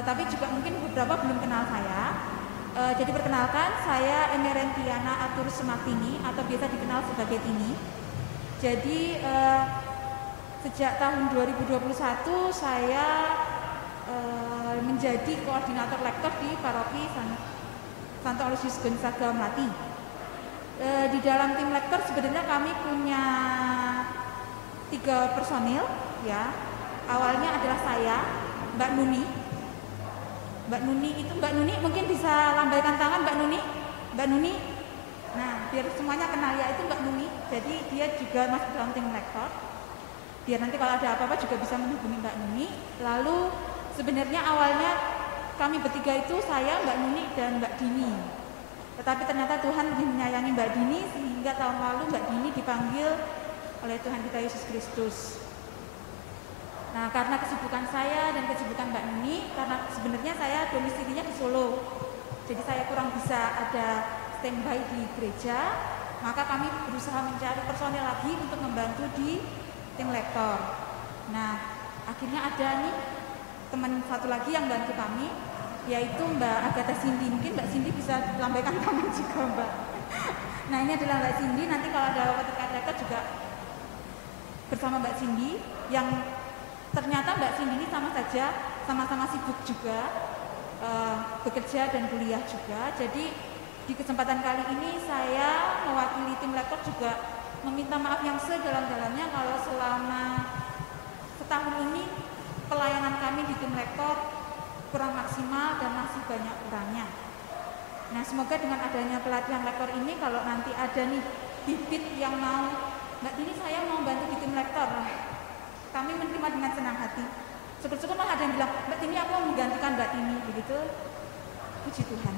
tapi juga mungkin beberapa belum kenal saya. Jadi perkenalkan, saya Emerentiana Atur Semartini atau biasa dikenal sebagai Tini. Jadi sejak tahun 2021 saya menjadi koordinator lektor di paroki Santo Aloysius Gonzaga Melati. Di dalam tim lektor sebenarnya kami punya 3 personil, ya. Awalnya adalah saya, Mbak Nuni. Mbak Nuni mungkin bisa lambaikan tangan, Mbak Nuni. Nah, biar semuanya kenal ya, itu Mbak Nuni. Jadi dia juga masuk dalam tim lektor. Biar nanti kalau ada apa-apa juga bisa menghubungi Mbak Nuni. Lalu sebenarnya awalnya kami bertiga itu saya, Mbak Nuni, dan Mbak Dini. Tetapi ternyata Tuhan lebih menyayangi Mbak Dini sehingga tahun lalu Mbak Dini dipanggil oleh Tuhan kita Yesus Kristus. Nah, karena kesibukan saya dan kesibukan Mbak Nuni, karena sebenarnya saya domisilinya di Solo, jadi saya kurang bisa ada standby di gereja, maka kami berusaha mencari personel lagi untuk membantu di tim lektor. Nah, akhirnya ada nih teman satu lagi yang bantu kami, yaitu Mbak Agatha Cindy. Mungkin Mbak Cindy bisa lambaikan tangan juga, Mbak. Nah, ini adalah Mbak Cindy. Nanti kalau ada apa terkait lektor juga bersama Mbak Cindy, yang ternyata Mbak Cindy ini sama-sama sibuk juga, bekerja dan kuliah juga. Jadi di kesempatan kali ini saya mewakili tim lektor juga meminta maaf yang sedalam-dalamnya kalau selama setahun ini pelayanan kami di tim lektor kurang maksimal dan masih banyak kurangnya. Nah, semoga dengan adanya pelatihan lektor ini, kalau nanti ada nih bibit yang mau, Mbak Dini saya mau bantu di tim lektor, kami menerima dengan senang hati. Syukur-syukur malah ada yang bilang, Mbak Dini aku mau menggantikan Mbak Dini, begitu. Puji Tuhan.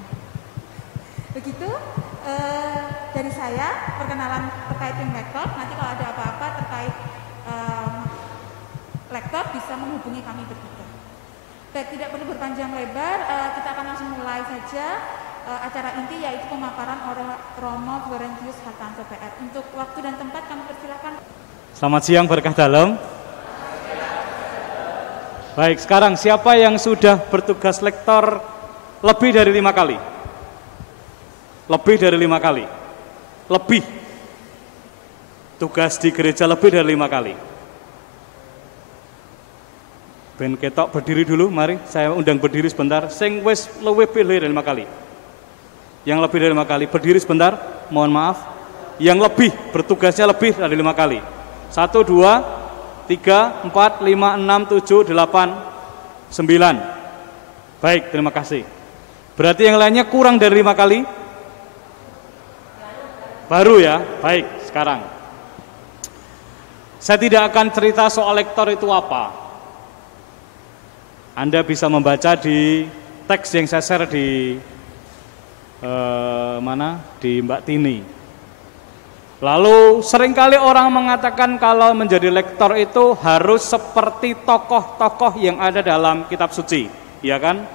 Begitu dari saya perkenalan terkait tim lektor. Nanti kalau ada apa-apa terkait lektor bisa menghubungi kami bertiga. Baik, tidak perlu berpanjang lebar, kita akan langsung mulai saja acara inti, yaitu pemaparan Romo Florentius Hartanto PR. Untuk waktu dan tempat kami persilakan. Selamat siang, berkah dalam. Baik, sekarang siapa yang sudah bertugas lektor lebih dari 5 kali? Lebih dari 5 kali. Lebih. Tugas di gereja lebih dari 5 kali. Ben ketok berdiri dulu, mari saya undang berdiri sebentar. Sing wis lebih dari 5 kali. Yang lebih dari 5 kali berdiri sebentar, mohon maaf. Yang lebih bertugasnya lebih dari 5 kali. 1, 2, 3, 4, 5, 6, 7, 8, 9. Baik, terima kasih. Berarti yang lainnya kurang dari 5 kali? Baru ya, baik, sekarang. Saya tidak akan cerita soal lektor itu apa. Anda bisa membaca di teks yang saya share di di Mbak Tini. Lalu seringkali orang mengatakan kalau menjadi lektor itu harus seperti tokoh-tokoh yang ada dalam kitab suci, ya kan?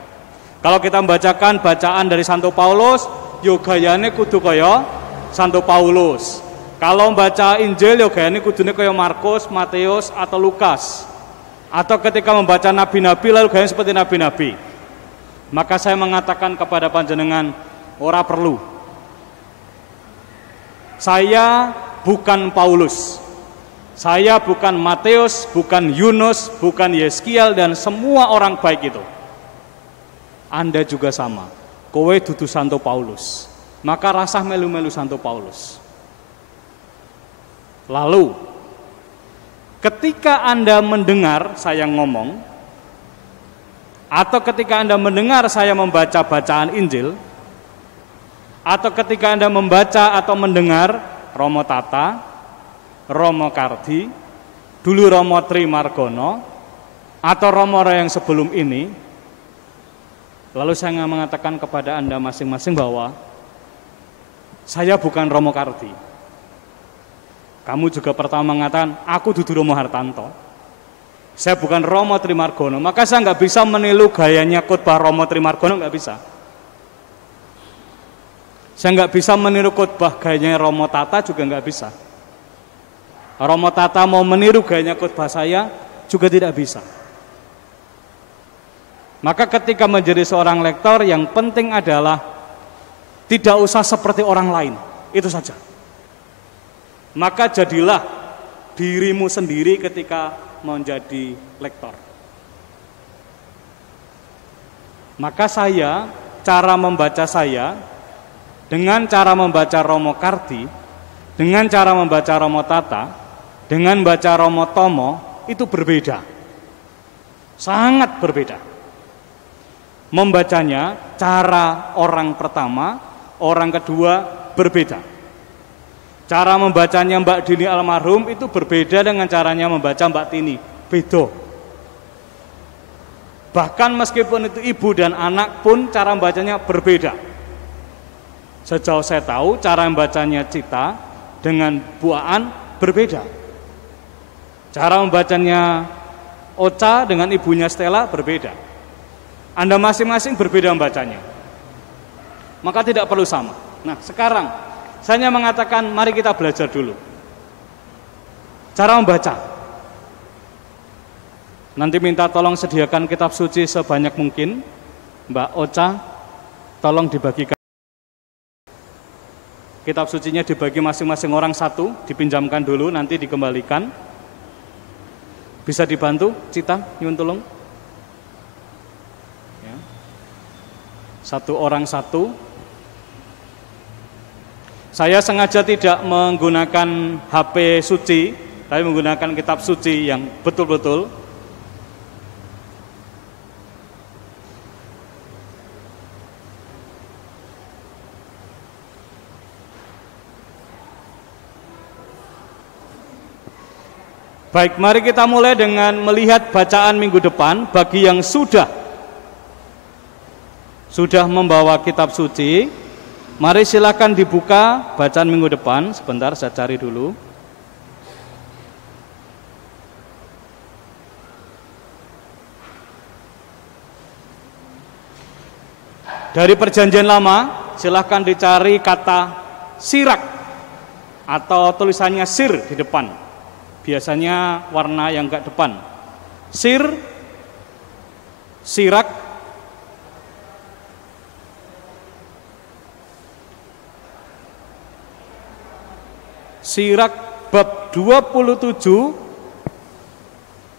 Kalau kita membacakan bacaan dari Santo Paulus, yo gayane kudu kaya Santo Paulus. Kalau membaca Injil, yo gayane kudune kaya Markus, Matius atau Lukas. Atau ketika membaca nabi-nabi lalu gayane seperti nabi-nabi. Maka saya mengatakan kepada panjenengan, ora perlu. Saya bukan Paulus, saya bukan Matius, bukan Yunus, bukan Yeskiel dan semua orang baik itu. Anda juga sama, kowe dudu Santo Paulus, maka rasah melu-melu Santo Paulus. Lalu, ketika Anda mendengar saya ngomong, atau ketika Anda mendengar saya membaca bacaan Injil, atau ketika Anda membaca atau mendengar Romo Tata, Romo Kardi, dulu Romo Tri Margono, atau Romo yang sebelum ini, lalu saya mengatakan kepada Anda masing-masing bahwa saya bukan Romo Kardi. Kamu juga pertama mengatakan, aku dudu Romo Hartanto. Saya bukan Romo Tri Margono, maka saya nggak bisa meniru gayanya khotbah Romo Tri Margono, nggak bisa. Saya nggak bisa meniru khotbah gayanya Romo Tata, juga nggak bisa. Romo Tata mau meniru gayanya khotbah saya, juga tidak bisa. Maka ketika menjadi seorang lektor, yang penting adalah tidak usah seperti orang lain, itu saja. Maka jadilah dirimu sendiri ketika menjadi lektor. Maka cara membaca saya dengan cara membaca Romo Karti, dengan cara membaca Romo Tata, dengan baca Romo Tomo itu berbeda. Sangat berbeda. Membacanya cara orang pertama, orang kedua berbeda. Cara membacanya Mbak Dini almarhum itu berbeda dengan caranya membaca Mbak Tini. Beda. Bahkan meskipun itu ibu dan anak pun cara membacanya berbeda. Sejauh saya tahu cara membacanya Cita dengan Bu Aan berbeda. Cara membacanya Ocha dengan ibunya Stella berbeda. Anda masing-masing berbeda membacanya. Maka tidak perlu sama. Nah, sekarang saya hanya mengatakan mari kita belajar dulu cara membaca. Nanti minta tolong sediakan kitab suci sebanyak mungkin. Mbak Ocha, tolong dibagikan. Kitab sucinya dibagi masing-masing orang satu, dipinjamkan dulu, nanti dikembalikan. Bisa dibantu, Cita, nyuwun tolong. Ya. Satu orang satu. Saya sengaja tidak menggunakan HP suci, tapi menggunakan kitab suci yang betul-betul. Baik, mari kita mulai dengan melihat bacaan minggu depan. Bagi yang sudah membawa kitab suci, mari silakan dibuka bacaan minggu depan. Sebentar, saya cari dulu. Dari Perjanjian Lama, silakan dicari kata sirak atau tulisannya sir di depan. Biasanya warna yang enggak depan. Sir, sirak, sirak bab 27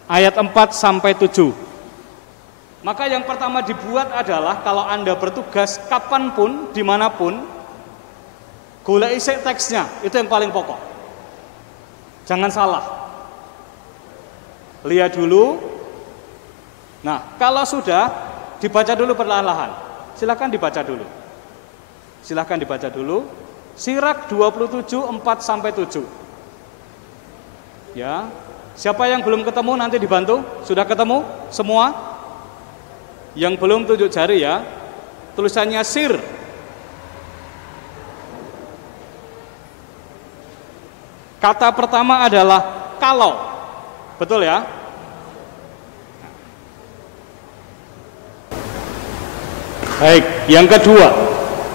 ayat 4 sampai 7. Maka yang pertama dibuat adalah kalau Anda bertugas kapanpun, dimanapun, golek isi teksnya, itu yang paling pokok. Jangan salah. Lihat dulu. Nah, kalau sudah dibaca dulu perlahan-lahan. Silakan dibaca dulu. Silakan dibaca dulu. Sirak 27 4 sampai 7. Ya. Siapa yang belum ketemu nanti dibantu. Sudah ketemu semua? Yang belum tunjuk jari ya. Tulisannya sir. Kata pertama adalah kalau. Betul ya? Baik, yang kedua,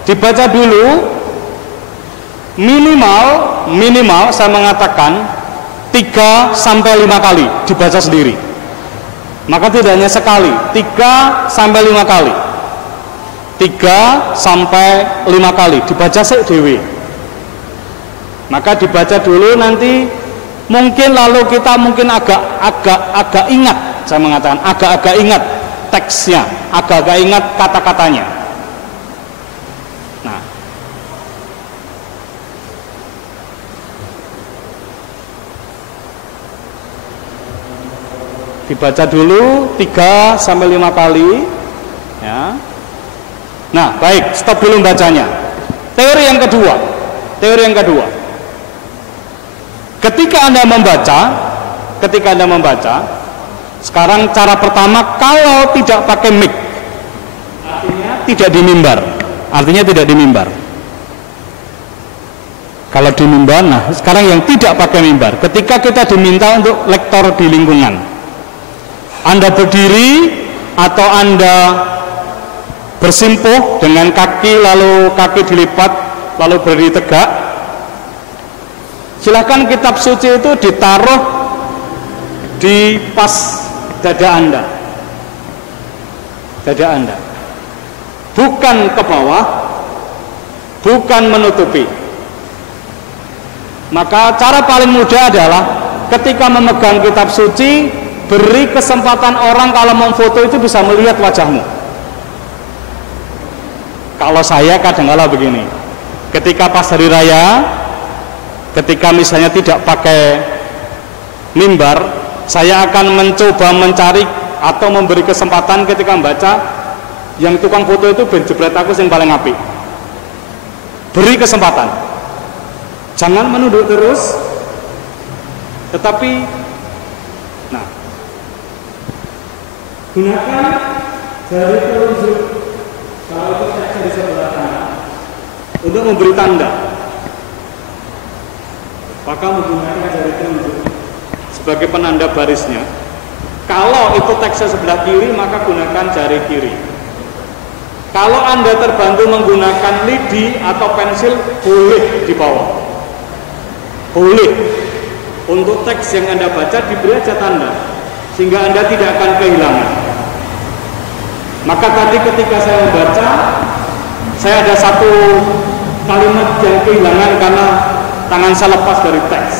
dibaca dulu minimal saya mengatakan 3 sampai 5 kali dibaca sendiri. Maka tidak hanya sekali, 3 sampai 5 kali. 3 sampai 5 kali dibaca sik dhewe. Maka dibaca dulu nanti mungkin lalu kita mungkin agak ingat, saya mengatakan agak ingat teksnya, agak ingat kata-katanya. Nah, dibaca dulu 3 sampai 5 kali ya. Nah, baik, stop dulu bacanya. Teori yang kedua. Ketika Anda membaca, sekarang cara pertama kalau tidak pakai mic, artinya tidak di mimbar. Kalau di mimbar, nah sekarang yang tidak pakai mimbar, ketika kita diminta untuk lektor di lingkungan, Anda berdiri atau Anda bersimpuh dengan kaki, lalu kaki dilipat, lalu berdiri tegak. Silakan kitab suci itu ditaruh di pas dada Anda. dada Anda. Bukan ke bawah, bukan menutupi. Maka cara paling mudah adalah ketika memegang kitab suci, beri kesempatan orang kalau mau foto itu bisa melihat wajahmu. Kalau saya kadang-kala begini, ketika pas hari raya, ketika misalnya tidak pakai mimbar, saya akan mencoba mencari atau memberi kesempatan ketika membaca yang tukang foto itu ben jebret aku yang paling apik. Beri kesempatan, jangan menunduk terus, tetapi gunakan jari telunjuk kalau itu teksnya di sebelah kanan untuk memberi tanda. Maka menggunakan jari telunjuk sebagai penanda barisnya. Kalau itu teksnya sebelah kiri, maka gunakan jari kiri. Kalau Anda terbantu menggunakan lidi atau pensil, boleh di bawah. Boleh. Untuk teks yang Anda baca diberi aja tanda, sehingga Anda tidak akan kehilangan. Maka tadi ketika saya membaca, saya ada satu kalimat yang kehilangan karena tangan saya lepas dari teks.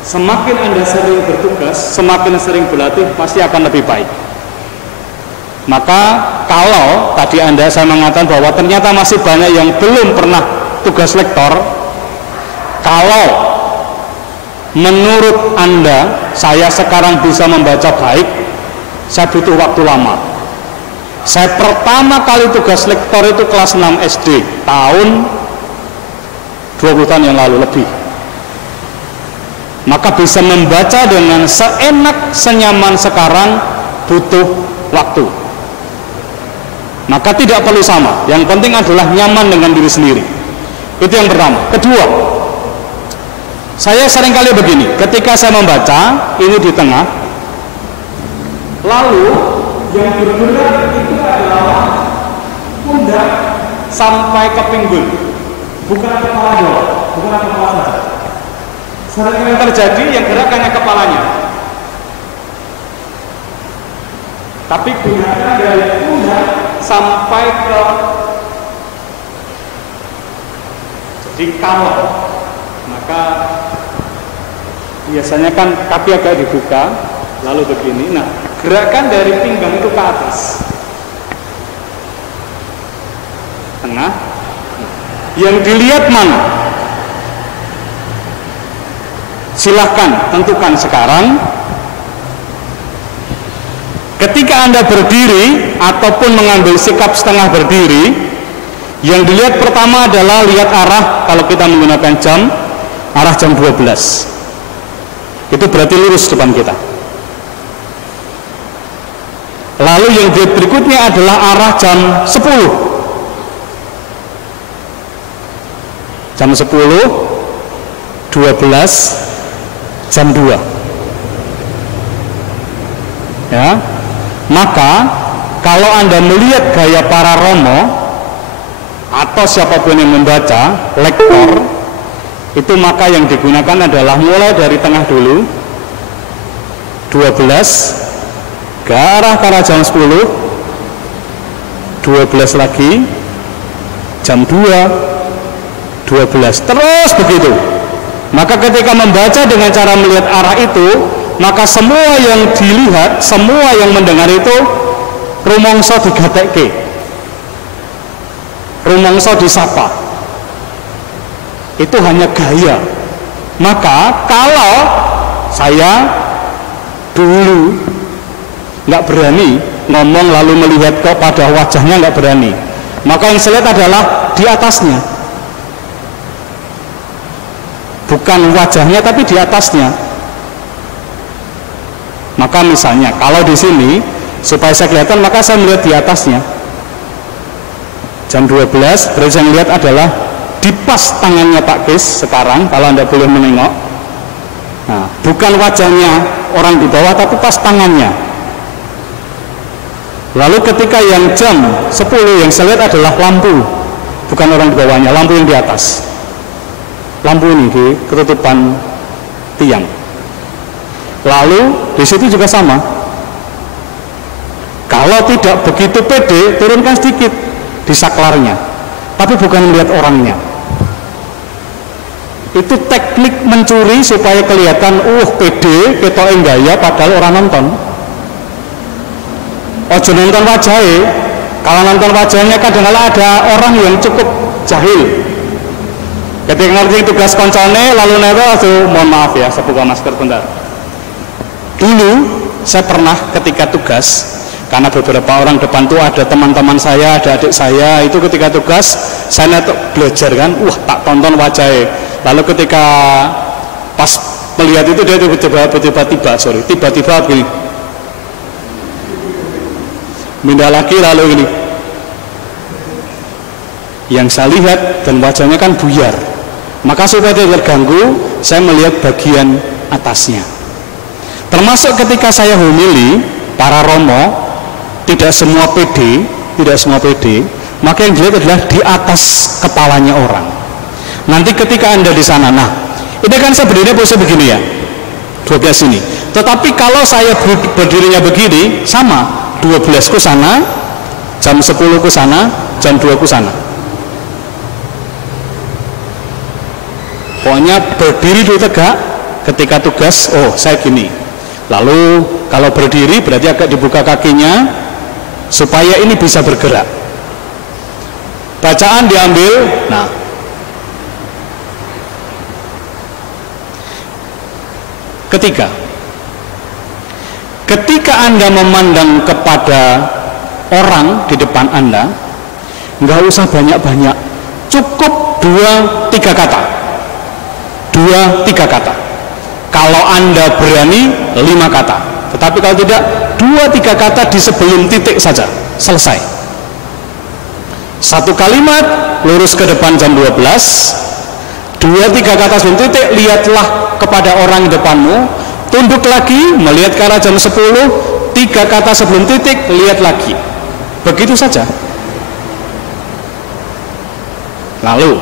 Semakin Anda sering bertugas, semakin sering berlatih, pasti akan lebih baik. Maka kalau tadi saya mengatakan bahwa ternyata masih banyak yang belum pernah tugas lektor, kalau menurut Anda saya sekarang bisa membaca baik, saya butuh waktu lama. Saya pertama kali tugas lektor itu kelas 6 SD, tahun 20 tahun yang lalu lebih. Maka bisa membaca dengan seenak, senyaman sekarang butuh waktu. Maka tidak perlu sama, yang penting adalah nyaman dengan diri sendiri. Itu yang pertama. Kedua, saya seringkali begini, ketika saya membaca, ini di tengah, lalu yang bergerak itu adalah pundak sampai ke pinggul, bukan kepala bawah, bukan kepala saja. Sering yang terjadi yang gerak hanya kepalanya, tapi gunakan dari pundak sampai ke, jadi kalau, maka biasanya kan kaki agak dibuka, lalu begini. Nah, gerakan dari pinggang itu ke atas, tengah. Yang dilihat mana? Silahkan tentukan sekarang. Ketika Anda berdiri ataupun mengambil sikap setengah berdiri, yang dilihat pertama adalah lihat arah. Kalau kita menggunakan jam, arah jam 12, itu berarti lurus depan kita. Lalu yang dilihat berikutnya adalah arah jam 10, jam 10, 12, jam 2. Ya, maka kalau Anda melihat gaya para romo atau siapapun yang membaca lektor itu, maka yang digunakan adalah mulai dari tengah dulu, 12 ke arah jam 10, 12 lagi, jam 2, 12, terus begitu. Maka ketika membaca dengan cara melihat arah itu, maka semua yang dilihat, semua yang mendengar itu rumangsa digatekke, rumangsa disapa. Itu hanya gaya. Maka kalau saya dulu nggak berani ngomong lalu melihat kepada wajahnya, nggak berani, maka yang saya lihat adalah di atasnya. Bukan wajahnya tapi di atasnya. Maka misalnya kalau di sini supaya saya kelihatan, maka saya melihat di atasnya. Jam 12 berarti saya melihat adalah di pas tangannya Pak Kis sekarang, kalau Anda boleh menengok. Nah, bukan wajahnya orang di bawah tapi pas tangannya. Lalu ketika yang jam 10 yang saya lihat adalah lampu, bukan orang di bawahnya, lampu yang di atas. Lampu ini di ketutupan tiang. Lalu di situ juga sama. Kalau tidak begitu pede, turunkan sedikit di saklarnya, tapi bukan melihat orangnya. Itu teknik mencuri supaya kelihatan pede, ketoke gaya padahal orang nonton. Ojo nonton wajahnya. Kalau nonton wajahnya kadang-kadang ada orang yang cukup jahil. Ketika ngerti tugas koncone lalu mohon maaf ya, saya buka masker bentar. Dulu saya pernah ketika tugas, karena beberapa orang depan tuh ada teman-teman saya, ada adik saya, itu ketika tugas saya tuh belajar kan, tak tonton wajahnya. Lalu ketika pas melihat itu dia tiba-tiba begini, pindah lagi lalu ini. Yang saya lihat dan wajahnya kan buyar. Maka supaya tidak terganggu, saya melihat bagian atasnya. Termasuk ketika saya homili para romo, tidak semua pede, maka yang dilihat adalah di atas kepalanya orang. Nanti ketika Anda di sana, ini kan saya berdiri posisi begini ya, 12 ini. Tetapi kalau saya berdirinya begini, sama, 12 ku sana, jam 10 ku sana, jam 2 ku sana. Pokoknya berdiri dulu tegak, ketika tugas, saya gini. Lalu kalau berdiri berarti agak dibuka kakinya, supaya ini bisa bergerak. Bacaan diambil, ketika Anda memandang kepada orang di depan Anda, nggak usah banyak-banyak, cukup 2-3 kata. 2-3 kata. Kalau Anda berani 5 kata. Tetapi kalau tidak, 2-3 kata di sebelum titik saja, selesai. Satu kalimat, lurus ke depan jam 12, 2-3 kata sebelum titik, lihatlah kepada orang di depanmu, tunduk lagi, melihat ke arah jam 10, 3 kata sebelum titik, lihat lagi. Begitu saja. Lalu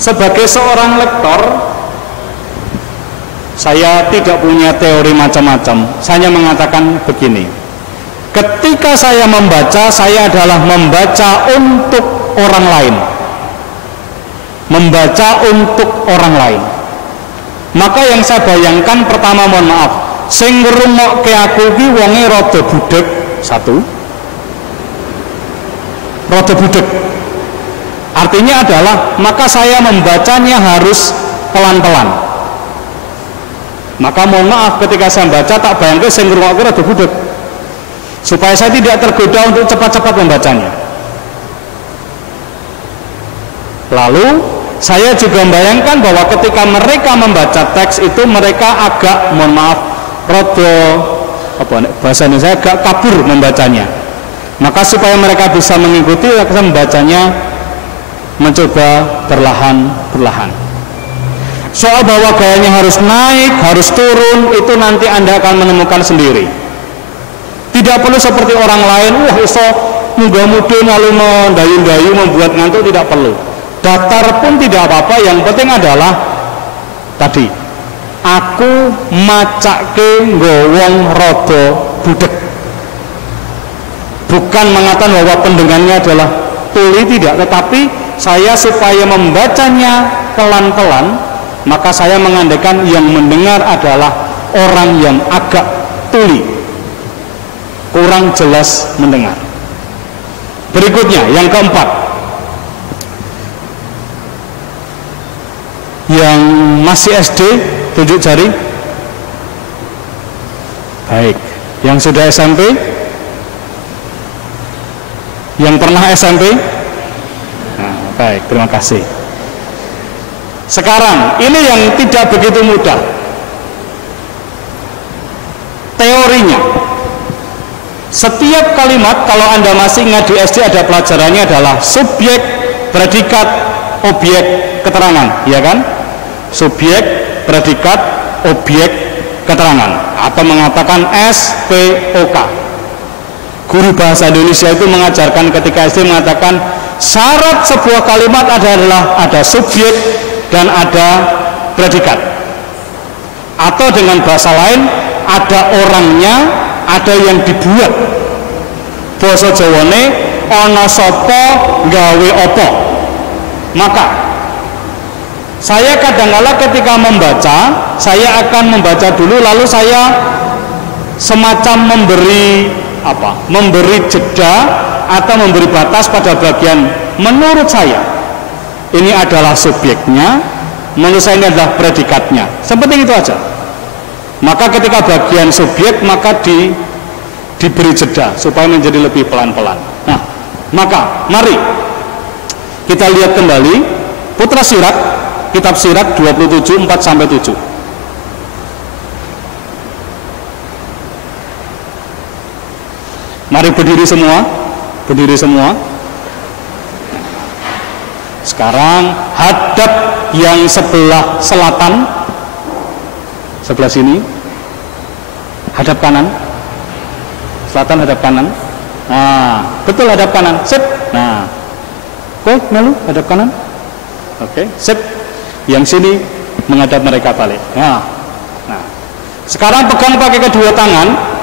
sebagai seorang lektor, saya tidak punya teori macam-macam. Saya hanya mengatakan begini. Ketika saya membaca, saya adalah membaca untuk orang lain. Membaca untuk orang lain. Maka yang saya bayangkan pertama, mohon maaf, sing ngrungokke aku ki wonge rada budek, satu. Rada budek. Artinya adalah, maka saya membacanya harus pelan-pelan. Maka mohon maaf ketika saya baca, tak bayangkan saya ngrungokke rada budek, supaya saya tidak tergoda untuk cepat-cepat membacanya. Lalu saya juga membayangkan bahwa ketika mereka membaca teks itu, mereka agak, mohon maaf, rada bahasa Indonesia, agak kabur membacanya. Maka supaya mereka bisa mengikuti, saya membacanya mencoba perlahan-perlahan. Soal bahwa gayanya harus naik, harus turun, itu nanti Anda akan menemukan sendiri. Tidak perlu seperti orang lain, iso munggah-mudun lalu mendayu-dayu membuat ngantuk, tidak perlu. Datar pun tidak apa-apa, yang penting adalah tadi, aku macake ngowong rada budek. Bukan mengatakan bahwa pendengarnya adalah tuli, tidak, tetapi saya supaya membacanya pelan-pelan, maka saya mengandaikan yang mendengar adalah orang yang agak tuli, kurang jelas mendengar. Berikutnya, yang keempat, yang masih SD, tunjuk jari. Baik. Yang sudah SMP, yang pernah SMP. Baik, terima kasih. Sekarang, ini yang tidak begitu mudah. Teorinya, setiap kalimat, kalau Anda masih ingat di SD ada pelajarannya adalah subjek, predikat, objek, keterangan, ya kan? Subjek, predikat, objek, keterangan, atau mengatakan SPOK. Guru bahasa Indonesia itu mengajarkan ketika SD mengatakan syarat sebuah kalimat adalah ada subjek, dan ada predikat. Atau dengan bahasa lain, ada orangnya, ada yang dibuat. Basa Jawane ana sapa gawe apa. Maka saya kadang-kala ketika membaca, saya akan membaca dulu lalu saya semacam memberi jeda atau memberi batas pada bagian menurut saya ini adalah subjeknya, menurut saya ini adalah predikatnya. Seperti itu aja. Maka ketika bagian subjek maka diberi jeda supaya menjadi lebih pelan-pelan. Nah, maka mari kita lihat kembali Putra Sirat, kitab Sirat 27 4-7. Mari berdiri semua, berdiri semua. Sekarang hadap yang sebelah selatan, sebelah sini, hadap kanan. Selatan hadap kanan. Nah, betul hadap kanan. Sip. Nah, oke, melu hadap kanan. Oke, sip. Yang sini menghadap mereka balik. Nah, sekarang pegang pakai kedua tangan.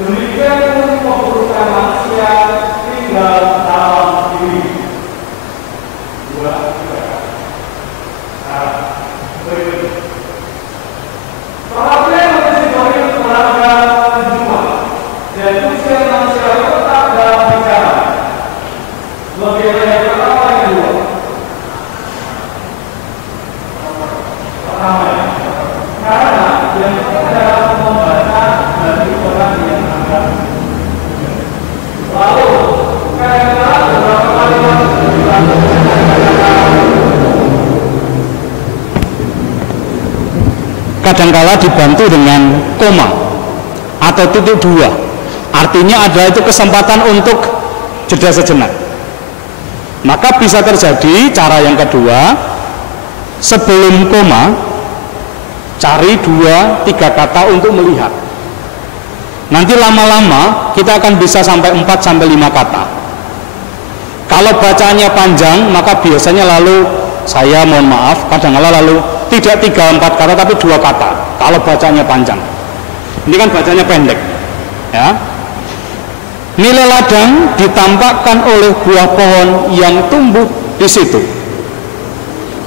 Demi kadangkala dibantu dengan koma atau titik dua. Artinya adalah itu kesempatan untuk jeda sejenak. Maka bisa terjadi cara yang kedua, sebelum koma cari 2-3 kata untuk melihat. Nanti lama-lama kita akan bisa sampai 4-5 kata. Kalau bacaannya panjang, maka biasanya lalu saya mohon maaf, kadang-kala lalu tidak 3-4 kata tapi 2 kata. Kalau bacanya panjang, ini kan bacanya pendek, ya. Nilai ladang ditampakkan oleh buah pohon yang tumbuh di situ.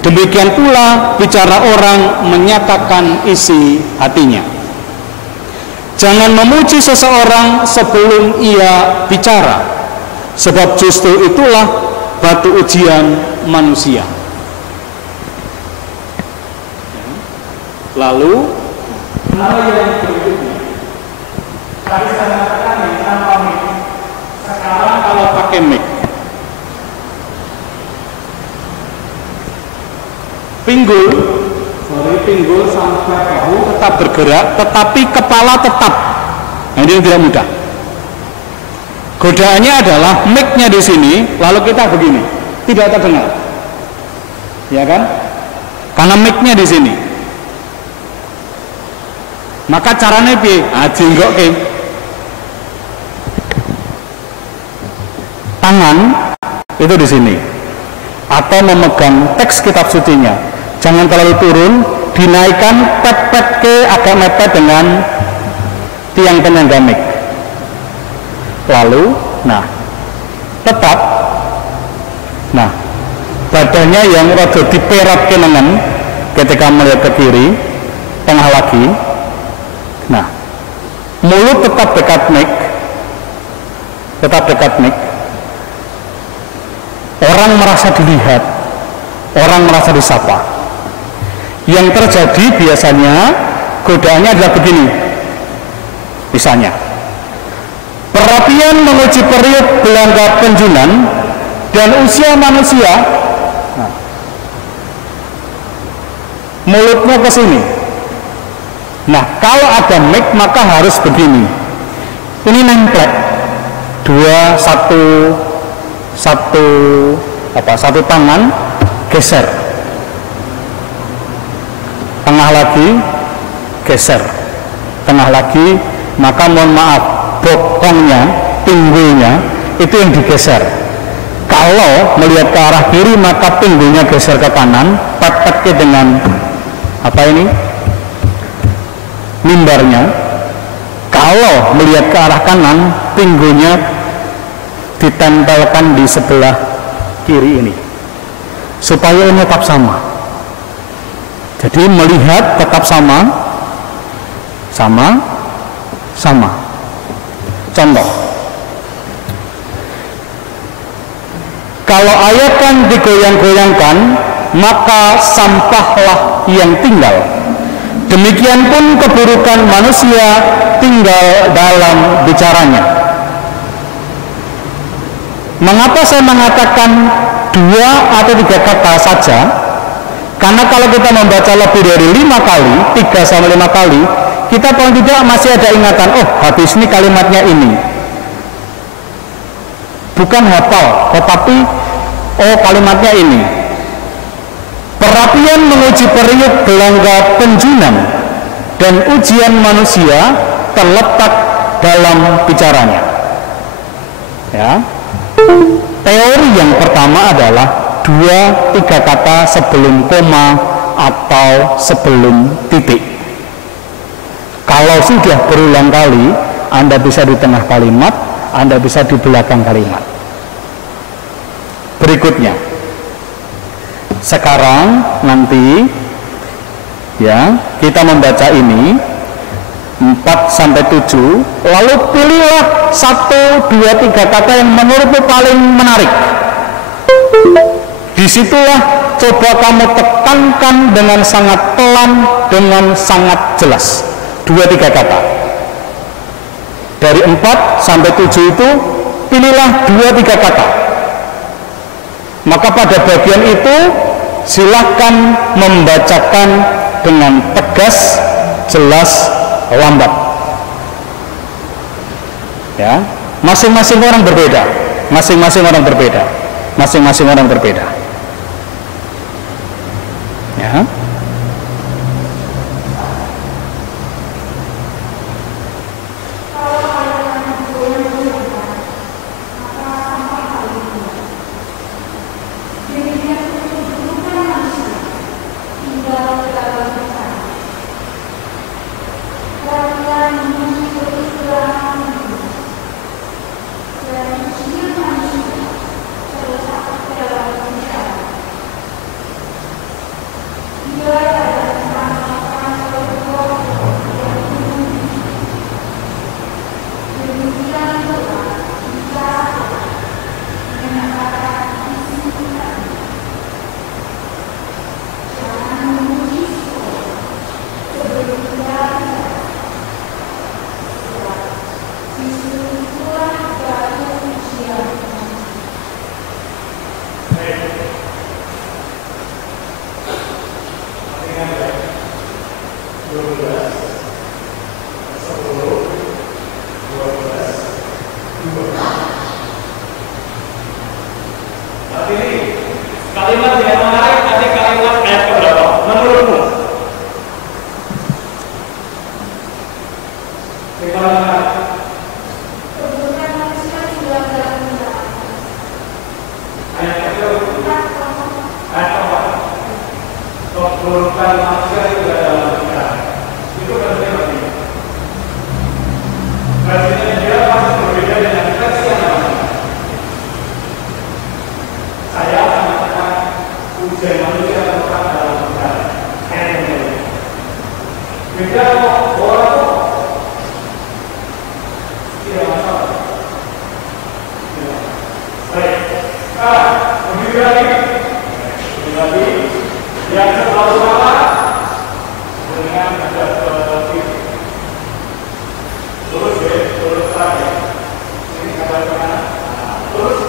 Demikian pula bicara orang menyatakan isi hatinya. Jangan memuji seseorang sebelum ia bicara, sebab justru itulah batu ujian manusia. Lalu hal yang berikutnya, tadi saya katakan yang tanpa mic. Sekarang kalau pakai mic, pinggul sampai bahu tetap bergerak, tetapi kepala tetap. Nah, ini tidak mudah. Godaannya adalah mic-nya di sini, lalu kita begini, tidak terdengar, ya kan? Karena mic-nya di sini. Maka caranya piye? Jenggokke tangan itu di sini, atau memegang teks kitab sucinya. Jangan terlalu turun, dinaikkan pet-pet ke agak mepet dengan tiang penyangga mic. Lalu, tetap, badannya yang rada diperat ke nengen ketika melihat ke kiri, tengah lagi. Mulut tetap dekat mic, orang merasa dilihat, orang merasa disapa. Yang terjadi biasanya godaannya adalah begini, misalnya, perapian menguji periuk belangga penjunan dan usia manusia. Mulutnya ke sini. Kalau ada mic maka harus begini. Ini nemplek. Satu tangan geser. Tengah lagi geser. Tengah lagi, maka mohon maaf, bokongnya, pinggulnya itu yang digeser. Kalau melihat ke arah kiri maka pinggulnya geser ke kanan, pet-pet dengan mimbarnya. Kalau melihat ke arah kanan, pinggulnya ditempelkan di sebelah kiri ini, supaya ini tetap sama. Jadi melihat tetap sama. Contoh, kalau ayatan digoyang-goyangkan, maka sampahlah yang tinggal. Demikian pun keburukan manusia tinggal dalam bicaranya. Mengapa saya mengatakan 2 atau 3 kata saja? Karena kalau kita membaca lebih dari 5 kali, 3-5 kali, kita paling tidak masih ada ingatan, habis ini kalimatnya ini. Bukan hafal, tetapi kalimatnya ini. Perapian menguji periuk belangga penjunan dan ujian manusia terletak dalam bicaranya. Ya. Teori yang pertama adalah 2-3 kata sebelum koma atau sebelum titik. Kalau sudah berulang kali, Anda bisa di tengah kalimat, Anda bisa di belakang kalimat. Berikutnya, sekarang nanti ya kita membaca ini 4-7, lalu pilihlah 1-2-3 kata yang menurutmu paling menarik. Disitulah coba kamu tekankan dengan sangat pelan, dengan sangat jelas 2-3 kata. Dari 4-7 itu pilihlah 2-3 kata. Maka pada bagian itu silakan membacakan dengan tegas, jelas lambat. Ya, masing-masing orang berbeda, masing-masing orang berbeda, masing-masing orang berbeda. Ya. Kalimat yang menarik tadi kalimat ayat keberapa? Menurutmu? Ayat keberapa? Ayat apa? Keburukan manusia itu dalam pikiran. Itu berarti apa? Berarti dia pasti berbeda dengan versi yang lain. Saya mengatakan ujian manusia terletak dalam pikiran. Ayat yang lain. Beda kok, bola kok. Tidak masalah. Baik. Sekarang, lebih lagi. Yang selalu sama dengan ada kiri. Terus ya, terus lagi. Ini kabar kemana? Terus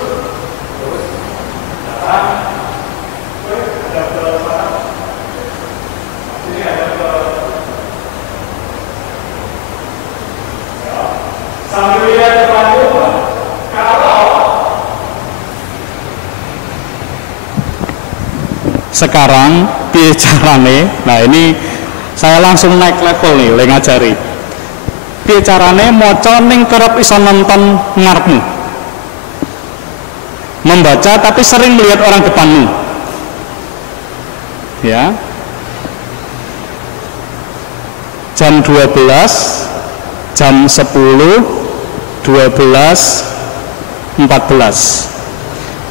datang. Terus ada ke sana. Ini ada ke ya. Sambil lihat depan rumah. Kalau sekarang piye carane, nah ini saya langsung naik level nih, le ngajari piye carane maca ning kerep iso nonton ngarepmu, membaca tapi sering melihat orang depanmu, ya. Jam 12, jam 10, 12, 14.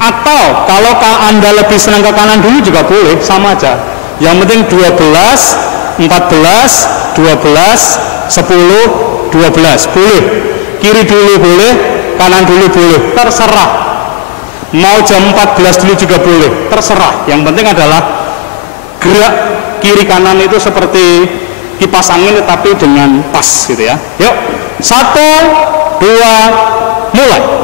Atau kalau Anda lebih senang ke kanan dulu juga boleh, sama aja. Yang penting 12, 14, 12, 10, 12 boleh. Kiri dulu boleh, kanan dulu boleh, terserah. Mau jam 14 dulu juga boleh, terserah. Yang penting adalah gerak kiri kanan itu seperti kipas angin tetapi dengan pas gitu ya. Yuk, 1, 2, mulai.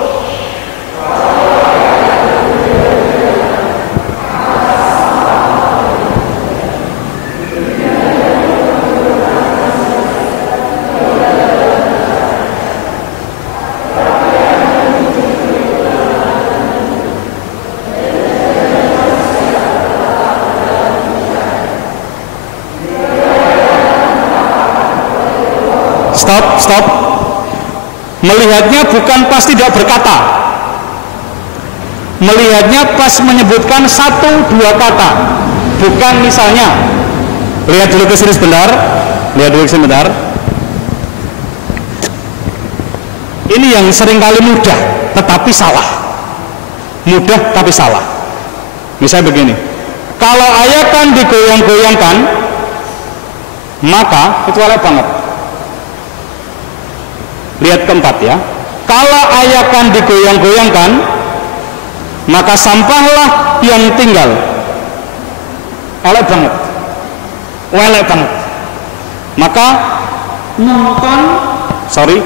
Stop. Melihatnya bukan pas tidak berkata. Melihatnya pas menyebutkan 1, 2 kata. Bukan misalnya, lihat dulu ke sini sebentar. Lihat dulu ke sini sebentar. Ini yang seringkali mudah tetapi salah. Mudah tapi salah. Misalnya begini. Kalau ayakan digoyang-goyangkan, maka itu elek banget. Lihat keempat ya. Kalau ayakan digoyang-goyangkan, maka sampahlah yang tinggal. Elek banget. Elek banget. Maka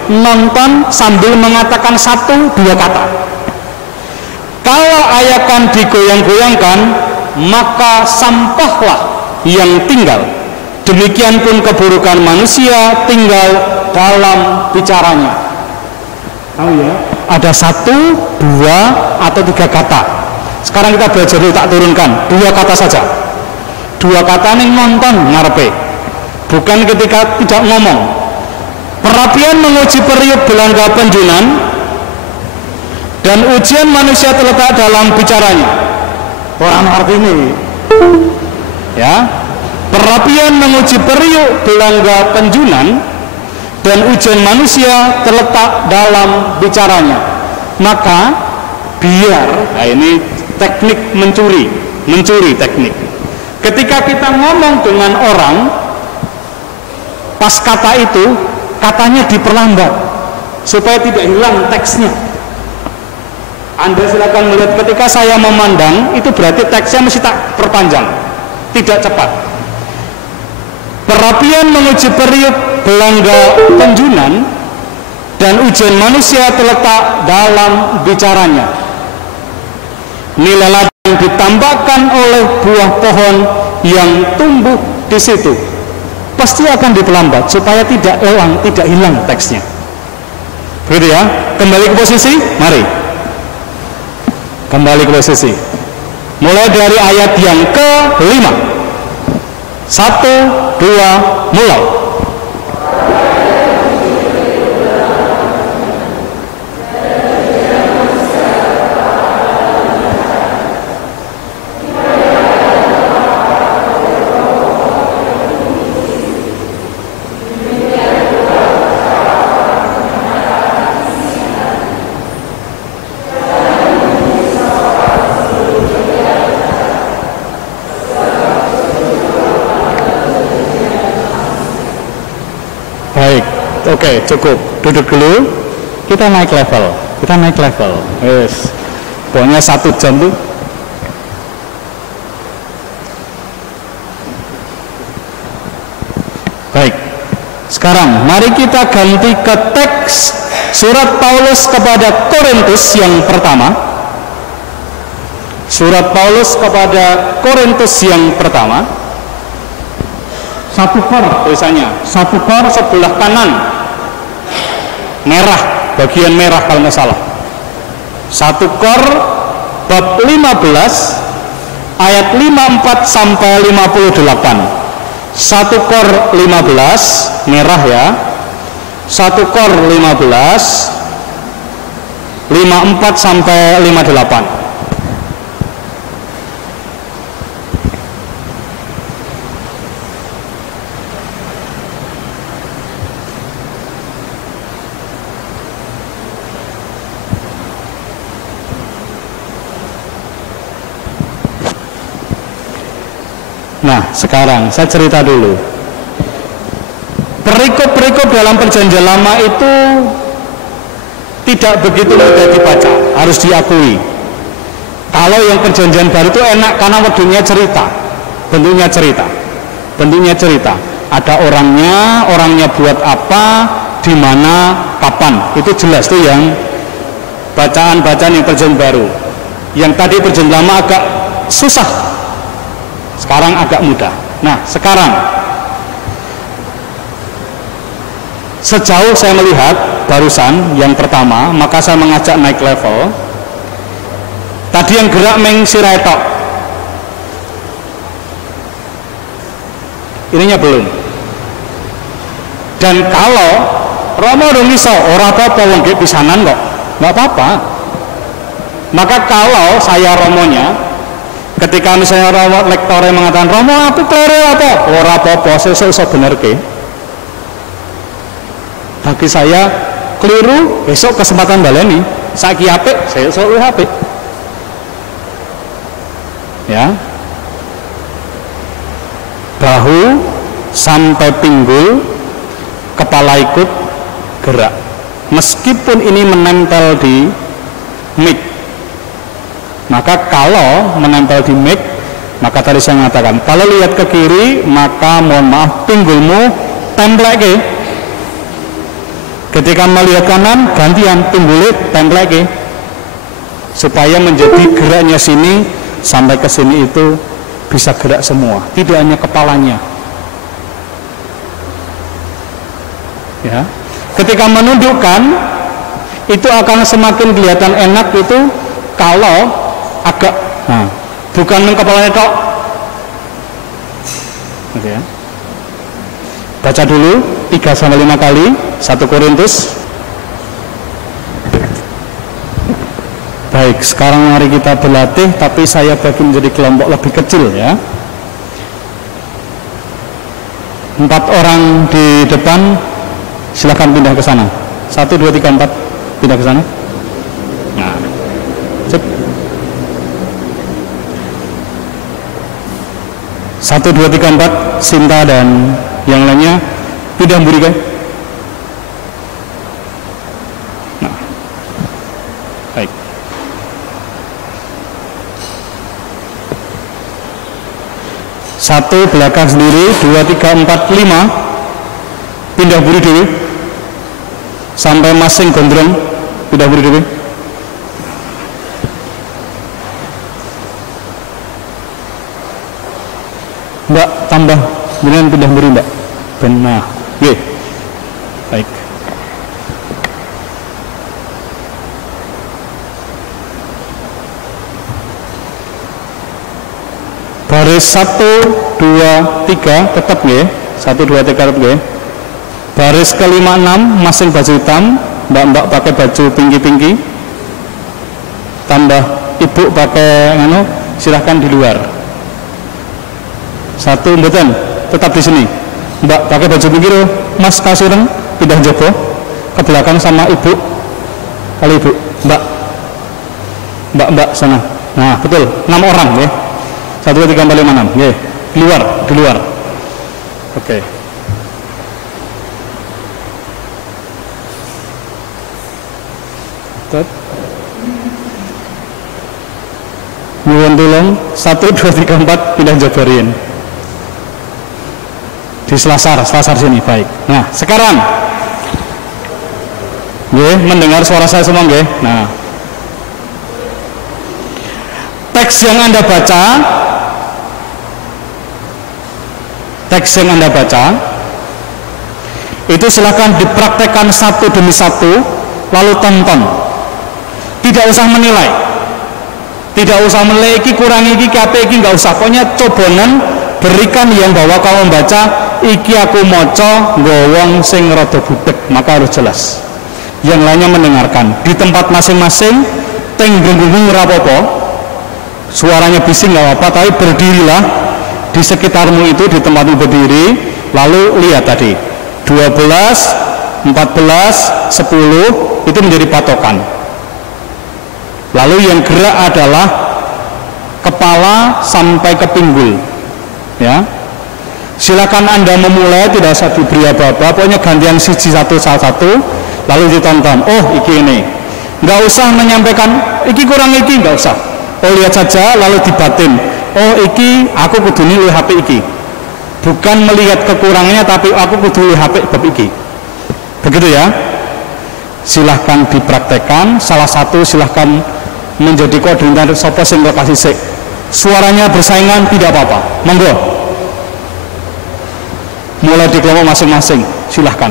nonton sambil mengatakan 1, 2 kata. Kalau ayakan digoyang-goyangkan, maka sampahlah yang tinggal. Demikian pun keburukan manusia tinggal dalam bicaranya. Tahu ya? Ada 1, 2, atau 3 kata. Sekarang kita belajar dulu, tak turunkan 2 kata saja. 2 kata ning nonton ngarepe. Bukan ketika tidak ngomong. Perapian menguji periuk belangga penjunan, dan ujian manusia terletak dalam bicaranya. Orang arti ini. Ya. Perapian menguji periuk belangga penjunan, dan ujian manusia terletak dalam bicaranya. Maka biar, nah ini teknik mencuri teknik. Ketika kita ngomong dengan orang, pas kata itu, katanya diperlambat supaya tidak hilang teksnya. Anda silakan melihat ketika saya memandang, itu berarti teksnya mesti tak perpanjang, tidak cepat. Perapian menguji periuk belangga penjunan, dan ujian manusia terletak dalam bicaranya. Nilai ladang ditambahkan oleh buah pohon yang tumbuh di situ, pasti akan diperlambat supaya tidak hilang teksnya. Begitu ya. Kembali ke posisi, mari. Kembali ke posisi. Mulai dari ayat yang ke-5. 1, 2, mulai. Oke, cukup. Duduk dulu. Kita naik level. Yes. Pokoknya 1 jam tuh. Baik. Sekarang mari kita ganti ke teks surat Paulus kepada Korintus yang pertama. Surat Paulus kepada Korintus yang pertama. 1 kor tulisannya. 1 kor sebelah kanan. Merah, bagian merah kalau nggak salah. 1 kor bab 15 ayat 54 sampai 58. 1 kor 15 merah ya. 1 kor 15 54 sampai 58. Nah, sekarang saya cerita dulu. Perikop-perikop dalam Perjanjian Lama itu tidak begitu mudah dibaca, harus diakui. Kalau yang Perjanjian Baru itu enak karena bentuknya cerita. Ada orangnya buat apa, di mana, kapan. Itu jelas tuh yang bacaan-bacaan yang Perjanjian Baru. Yang tadi Perjanjian Lama agak susah. Sekarang agak mudah. Nah, sekarang sejauh saya melihat barusan yang pertama, maka saya mengajak naik level. Tadi yang gerak meng siretok, ininya belum. Dan kalau Romo dong iso, ora apa-apa wong nggih pisanan kok, nggak apa-apa. Maka kalau saya Romonya, ketika misalnya Romo lektore mengatakan Romo aku keliru apa, ora apa-apa, sesuk iso benerke. Bagi saya keliru, besok kesempatan baleni. Saiki apik, sesuk luwih apik. Ya. Bahu sampai pinggul, kepala ikut gerak. Meskipun ini menempel di mic. Maka kalau menempel di mic, maka tadi saya mengatakan kalau lihat ke kiri, maka mohon maaf pinggulmu templeke. Ketika melihat kanan, gantian pinggulnya templeke, supaya menjadi geraknya sini sampai ke sini itu bisa gerak semua, tidak hanya kepalanya. ya. Ketika menundukkan itu akan semakin kelihatan enak itu kalau agak, nah, bukan kepalanya tok, gitu ya. Baca dulu 3-5 kali 1 Korintus. Baik, sekarang mari kita berlatih, tapi saya bagi menjadi kelompok lebih kecil ya. 4 orang di depan, silakan pindah ke sana. 1, 2, 3, 4, pindah ke sana. Nah, cek. 1, 2, 3, 4, Sinta dan yang lainnya pindah mburi kan? Nah, baik. Satu belakang sendiri, 2, 3, 4, 5 pindah buri dulu sampai masing gondrong, pindah buri dulu. Mbak tambah beneran pindah buri mbak, benar, ye, baik. Baris 1, 2, 3 tetap ya, 1, 2, 3 tetap ya. Baris kelima 6 masing baju hitam, mbak-mbak pakai baju pinky-pinky, tambah ibu pakai ngano, silahkan di luar. 1 mboten, tetap di sini. Mbak pakai baju pinky, mas kasuren pindah jopo ke belakang sama ibu, kali ibu, mbak sana. Nah betul, 6 orang ya. 1, 2, 3, 4, 5, 6 ya. Di luar. Oke. Nyuwun tulung 1, 2, 3, 4 pindah jabarin di selasar sini, baik. Nah sekarang mendengar suara saya semua nggih. Nah teks yang Anda baca itu silakan dipraktekkan satu demi satu, lalu tonton. Tidak usah menilai, tidak usah menilai iki kurang iki kape iki, nggak usah. Pokoknya cobonan berikan yang bahwa kalau membaca iki aku moco gowong sing rada budek, maka harus jelas. Yang lainnya mendengarkan di tempat masing-masing, teng gunggung rapopo, suaranya bising nggak apa-apa, tapi berdirilah di sekitarmu itu, di tempatmu berdiri, lalu lihat tadi 12, 14, 10 itu menjadi patokan. Lalu yang gerak adalah kepala sampai ke pinggul ya. Silakan Anda memulai, tidak usah diberi apa-apa, pokoknya gantian siji satu, lalu ditonton. Oh iki ini, nggak usah menyampaikan iki kurang iki, nggak usah. Oh lihat saja lalu dibatin. Oh iki aku kudu nilai HP iki. Bukan melihat kekurangannya, tapi aku kudu nilai HP bab iki. Begitu ya. Silahkan dipraktekkan. Salah satu silahkan menjadi koordinator sapa sing lokasi sik. Suaranya bersaingan tidak apa-apa. Monggo. Mulai di kelompok masing-masing. Silahkan.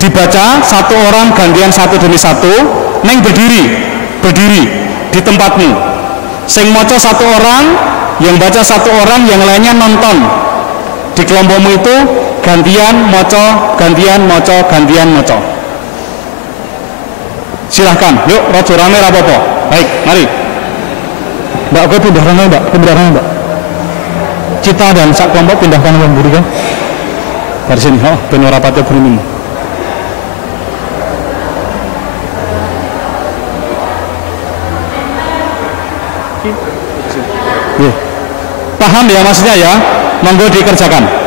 Dibaca satu orang gantian satu demi satu. Neng berdiri di tempatmu. Sing moco satu orang, yang baca satu orang, yang lainnya nonton. Di kelompokmu itu gantian moco. Silahkan, yuk rojo rame rapopo. Baik, mari. Mbak, gue pindah rame mbak. Cita dan sak kelompok pindahkan ke buri kan. Dari sini, oh, benar rapatnya berumin. Paham ya maksudnya ya, monggo dikerjakan.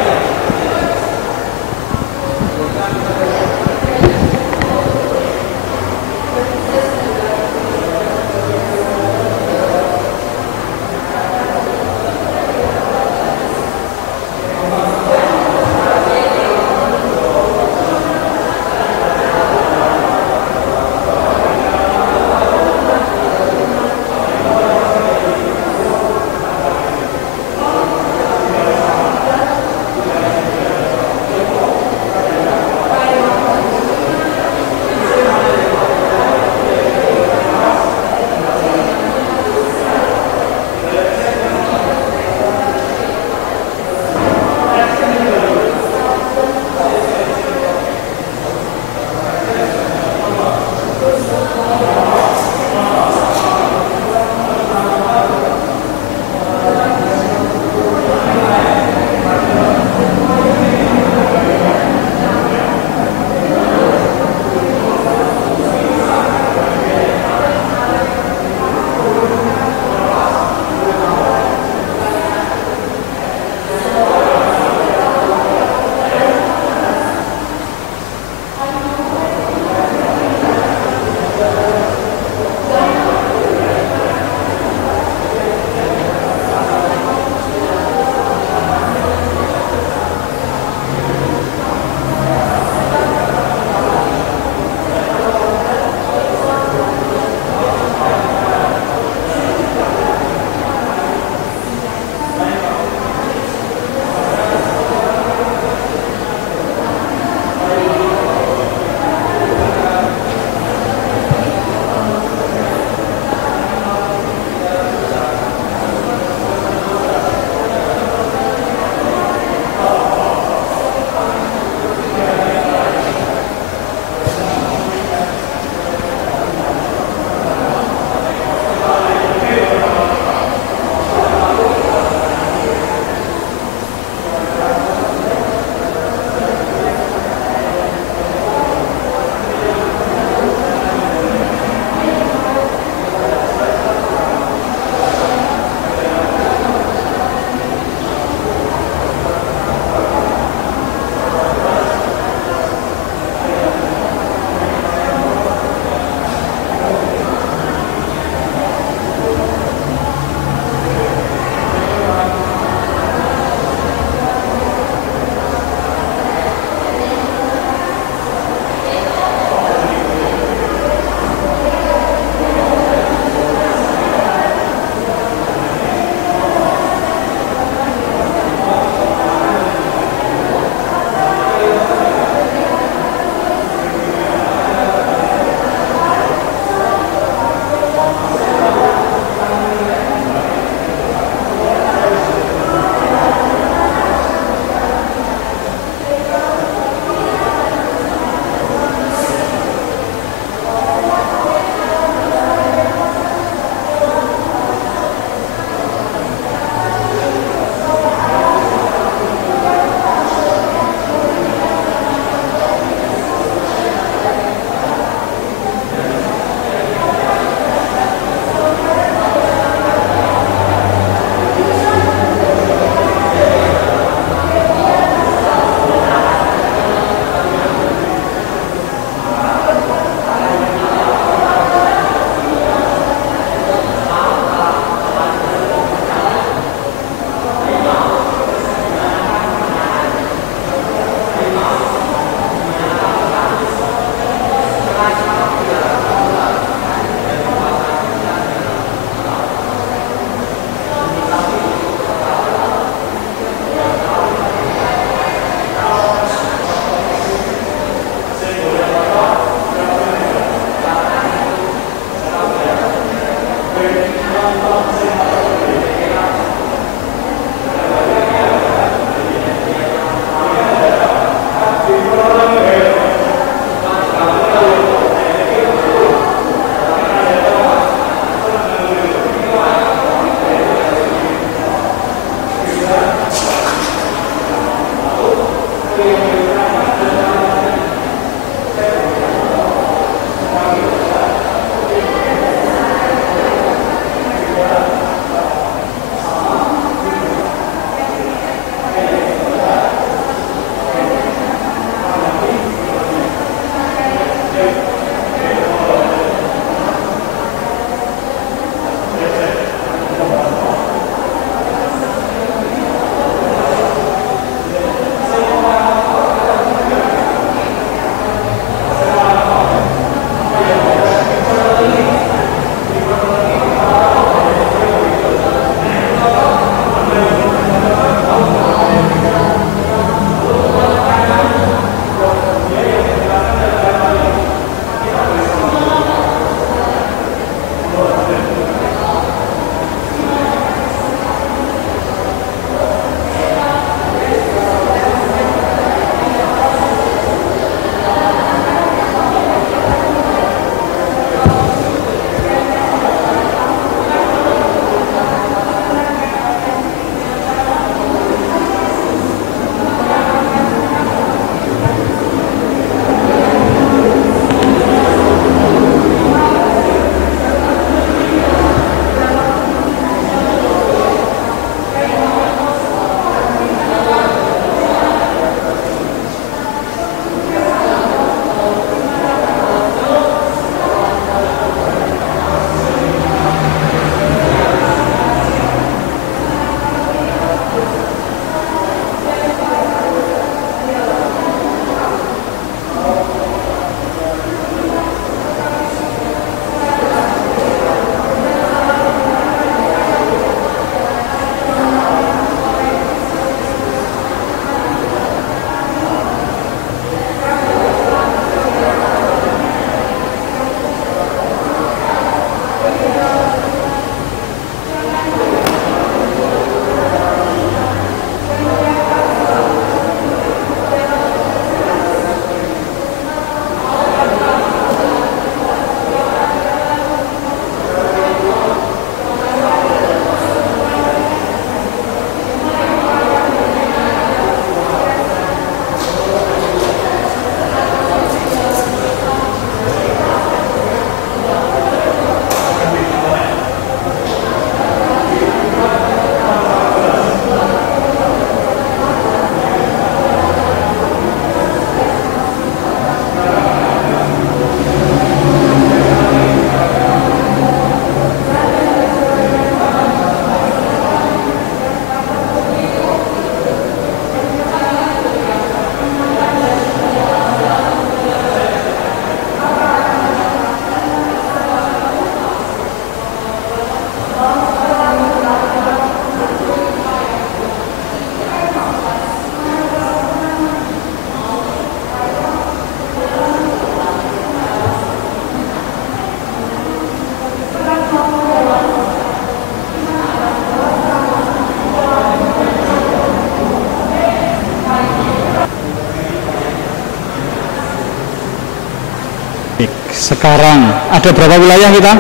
Sekarang ada berapa wilayah kita?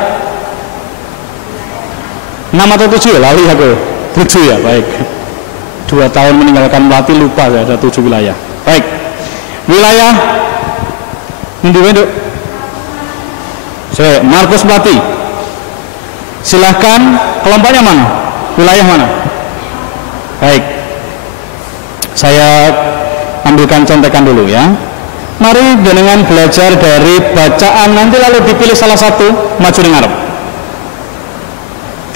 6 atau 7 ya? Lali aku 7 ya, baik. 2 tahun meninggalkan Melati lupa ya, ada 7 wilayah. Baik, wilayah Nduk Markus Melati. Silahkan, kelompoknya mana? Wilayah mana? Baik, saya ambilkan contekan dulu ya. Mari dengan belajar dari bacaan, nanti lalu dipilih salah satu, maju di ngarep.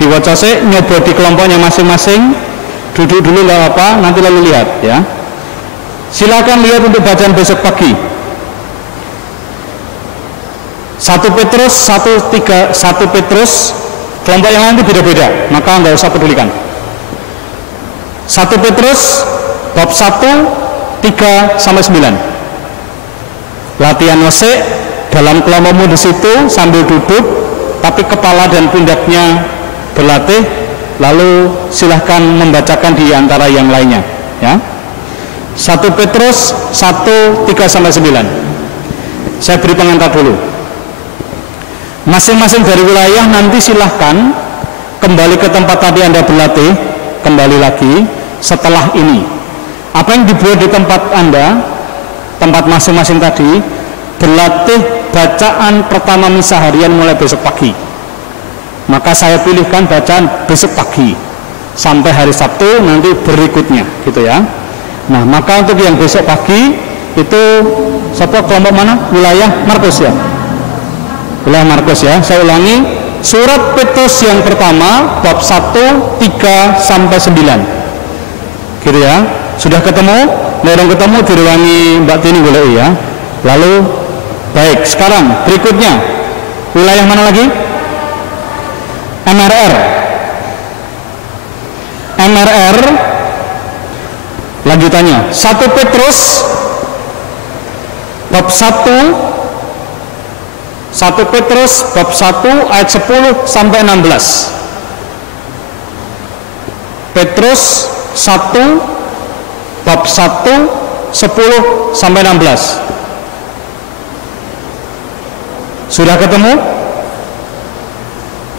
Diwaca sih, nyoba di kelompoknya masing-masing, duduk dulu nggak apa, nanti lalu lihat ya. Silakan lihat untuk bacaan besok pagi. 1 Petrus, kelompok yang nanti beda-beda, maka nggak usah pedulikan. 1 Petrus bab 1, 3-9. Latihan wesek dalam kelompokmu di situ sambil duduk, tapi kepala dan pundaknya berlatih, lalu silahkan membacakan di antara yang lainnya ya. 1 Petrus 1, 3-9. Saya beri pengantar dulu. Masing-masing dari wilayah nanti silahkan kembali ke tempat tadi Anda berlatih, kembali lagi setelah ini. Apa yang dibuat di tempat Anda, tempat masing-masing tadi, berlatih bacaan pertama misa harian mulai besok pagi. Maka saya pilihkan bacaan besok pagi sampai hari Sabtu nanti berikutnya gitu ya. Nah, maka untuk yang besok pagi itu siapa, kelompok mana? Wilayah Markus ya. Wilayah Markus ya. Saya ulangi, surat Petrus yang pertama bab 1, 3-9. Gitu ya. Sudah ketemu? Lorong ketemu diruangi Mbak Tini boleh ya. Lalu baik, sekarang berikutnya wilayah mana lagi? MRR lanjutannya 1 Petrus bab 1 ayat 10-16. Petrus 1 bab 1, 10-16. Sudah ketemu?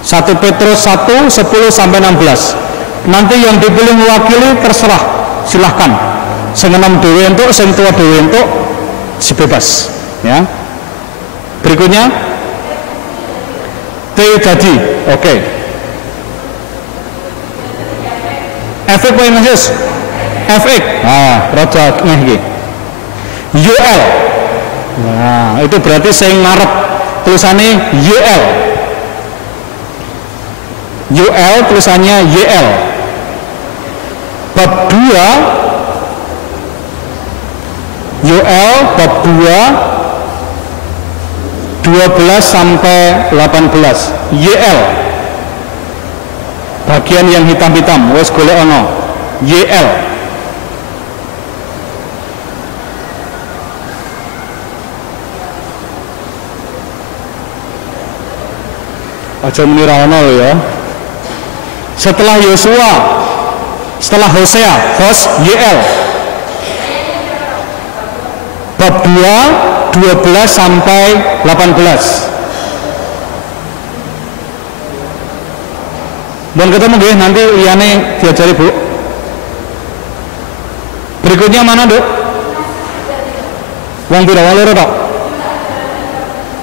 1 Petrus 1, 10-16. Nanti yang dipilih mewakili terserah, silahkan. Sing enom dhewe entuk, sing tua dhewe entuk, bebas ya. Berikutnya T jadi, oke. Efek apa Mas Yus? Efek. Nah, raja ngeh iki. UL. Nah, itu berarti sing ngarep tulisannya UL. UL tulisannya YL. Bab 2 UL bab 2 12-18 YL. Bagian yang hitam-hitam wes golek ono YL. Aja menira ono ya. Setelah Yosua, setelah Hosea, YL. Bab 2 12-18. Bon ketemu nggih, nanti liyane diajari Bu. Berikutnya mana, Duk? Wong pira loro tok?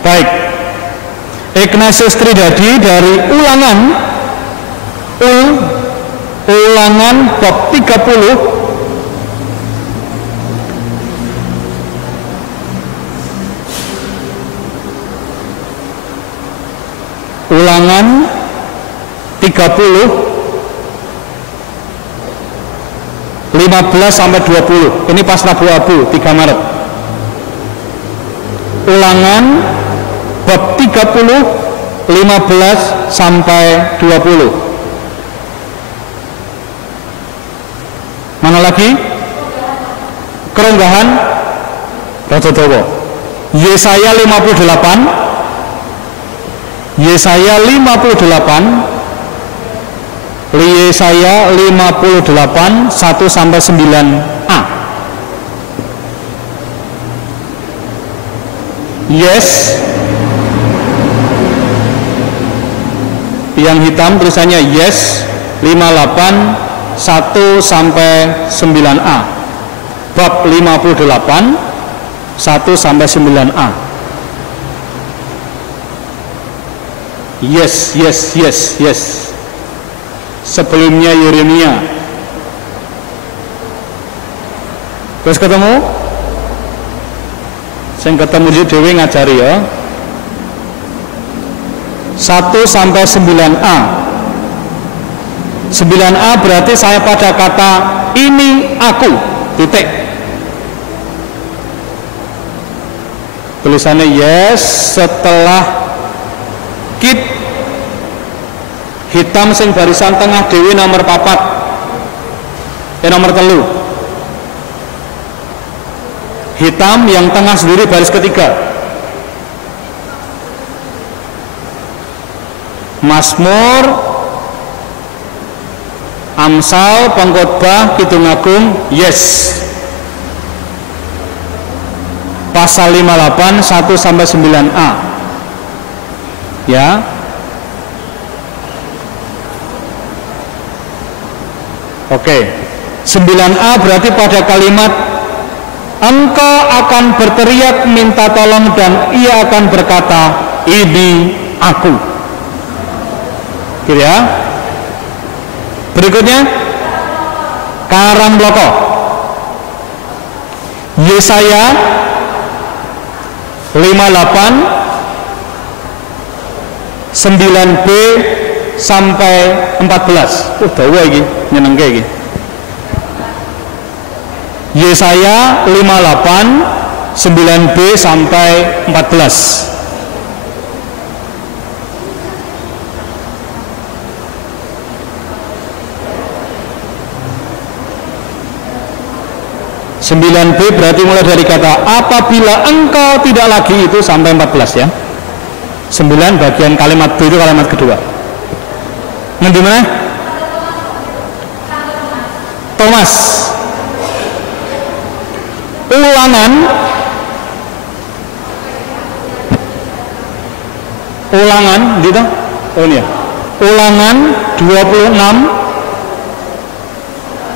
Baik. Ignatius Tridadi dari Ulangan bab 30 Ulangan 30 15-20. Ini pas Rabu Abu 3 Maret. Ulangan bab 30 15-20. Mana lagi? Keronggahan Raja Dawa. Yesaya 58 Yesaya 58 1-9a. Yes yang hitam tulisannya yes 58 1 sampai 9A. Bab 58 1 sampai 9A. Yes, yes, yes, yes. Sebelumnya Yeremia. Terus ketemu? Saya ketemu di Dewi ngajari ya. 1 sampai 9A. 9A berarti saya pada kata ini aku, titik. Tulisannya yes setelah kit hitam sing barisan tengah dewi nomor 4 nomor 3 hitam yang tengah sendiri baris ketiga. Mazmur, Amsal, Pengkhotbah, Kidung Agung, yes. Pasal 58 1 sampai 9A. Ya. Oke. 9A berarti pada kalimat engkau akan berteriak minta tolong dan ia akan berkata ini aku. Gitu ya. Berikutnya Karangbloko. Yesaya 58 9B sampai 14. Dawa iki nyenengke iki. Yesaya 58 9B sampai 14. 9B berarti mulai dari kata apabila engkau tidak lagi itu sampai 14 ya. 9 bagian kalimat B itu kalimat kedua. Nanti mana? Thomas. Ulangan gitu. Oh ini ya. Ulangan 26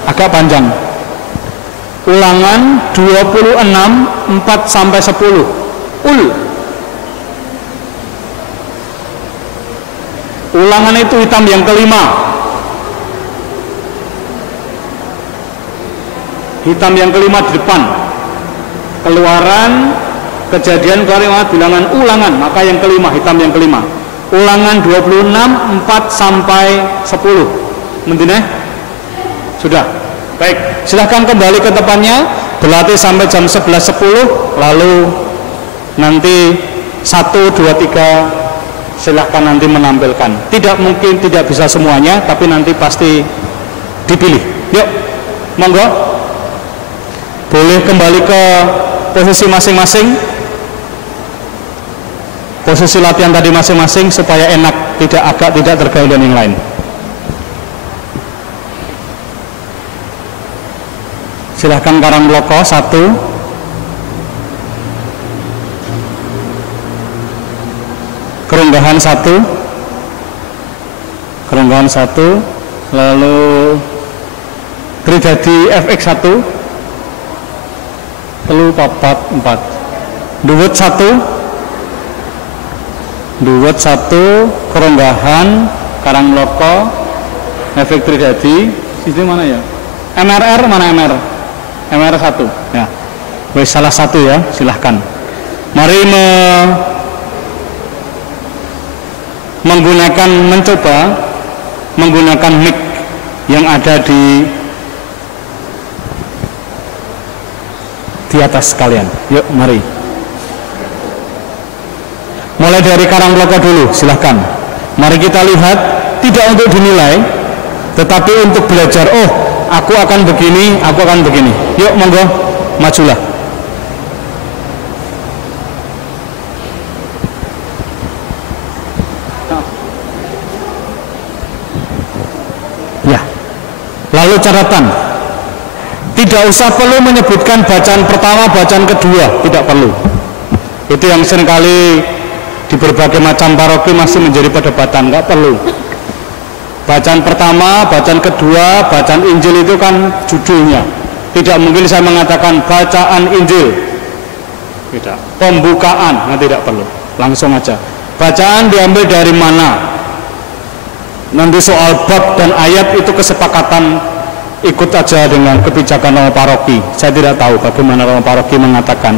agak panjang. Ulangan 26 4 sampai 10. Ulangan itu hitam yang kelima. Hitam yang kelima di depan. Keluaran, Kejadian, Keluaran, Bilangan, Ulangan, maka yang kelima, hitam yang kelima. Ulangan 26 4 sampai 10. Mendineh? Sudah. Baik, silahkan kembali ke tempatnya, berlatih sampai jam 11.10, lalu nanti 1, 2, 3 silahkan nanti menampilkan. Tidak mungkin tidak bisa semuanya, tapi nanti pasti dipilih. Yuk, monggo. Boleh kembali ke posisi masing-masing, posisi latihan tadi masing-masing supaya enak, tidak tergaul dengan yang lain. Silahkan Karangbloko 1. Kerunggahan 1. Kerunggahan 1. Lalu Tridadi FX 1. Telu papat 4. Duwet 1. Duwet 1. Kerunggahan Karangbloko efek Tridadi. Sistem mana ya? MRR mana MR? MR 1 ya. Wes salah satu ya, silahkan. Mari mencoba menggunakan mic yang ada di atas kalian. Yuk, mari. Mulai dari Karangbloko dulu, silahkan. Mari kita lihat, tidak untuk dinilai, tetapi untuk belajar. Oh, aku akan begini, aku akan begini. Yuk, monggo, majulah. Ya. Lalu catatan. Tidak usah perlu menyebutkan bacaan pertama, bacaan kedua, tidak perlu. Itu yang seringkali di berbagai macam paroki masih menjadi perdebatan, nggak perlu. Bacaan pertama, bacaan kedua, bacaan Injil itu kan judulnya. Tidak mungkin saya mengatakan bacaan Injil. Tidak. Pembukaan, nah tidak perlu. Langsung aja. Bacaan diambil dari mana? Nanti soal bab dan ayat itu kesepakatan ikut aja dengan kebijakan Romo Paroki. Saya tidak tahu bagaimana Romo Paroki mengatakan.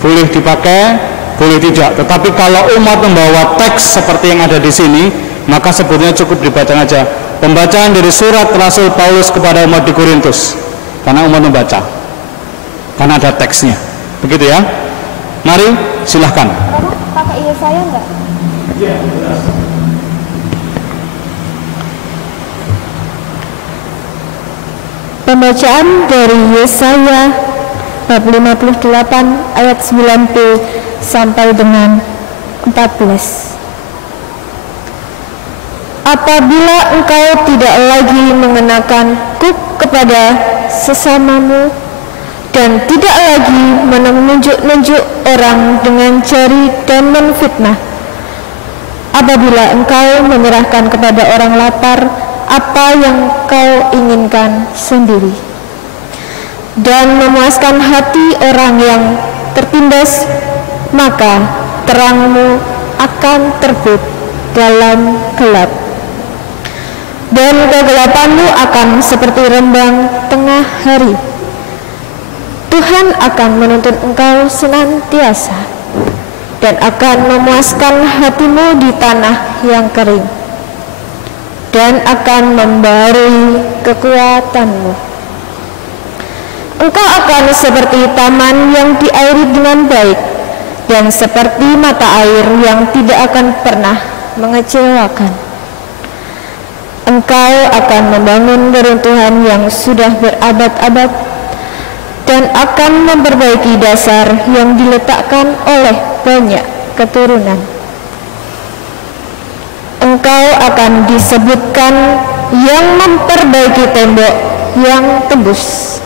Boleh dipakai, boleh tidak. Tetapi kalau umat membawa teks seperti yang ada di sini, maka sebetulnya cukup dibaca aja pembacaan dari surat Rasul Paulus kepada umat di Korintus, karena umat membaca, karena ada teksnya. Begitu ya. Mari silahkan. Pakai Yesaya enggak? Iya, jelas. Pembacaan dari Yesaya bab 58 ayat 9b sampai dengan 14. Apabila engkau tidak lagi mengenakan kuk kepada sesamamu dan tidak lagi menunjuk-nunjuk orang dengan jari dan menfitnah, apabila engkau menyerahkan kepada orang lapar apa yang kau inginkan sendiri dan memuaskan hati orang yang tertindas, maka terangmu akan terbit dalam gelap dan kegelapanmu akan seperti rembang tengah hari. Tuhan akan menuntun engkau senantiasa dan akan memuaskan hatimu di tanah yang kering dan akan membarui kekuatanmu. Engkau akan seperti taman yang diairi dengan baik dan seperti mata air yang tidak akan pernah mengecewakan. Engkau akan membangun reruntuhan yang sudah berabad-abad dan akan memperbaiki dasar yang diletakkan oleh banyak keturunan. Engkau akan disebutkan yang memperbaiki tembok yang tembus,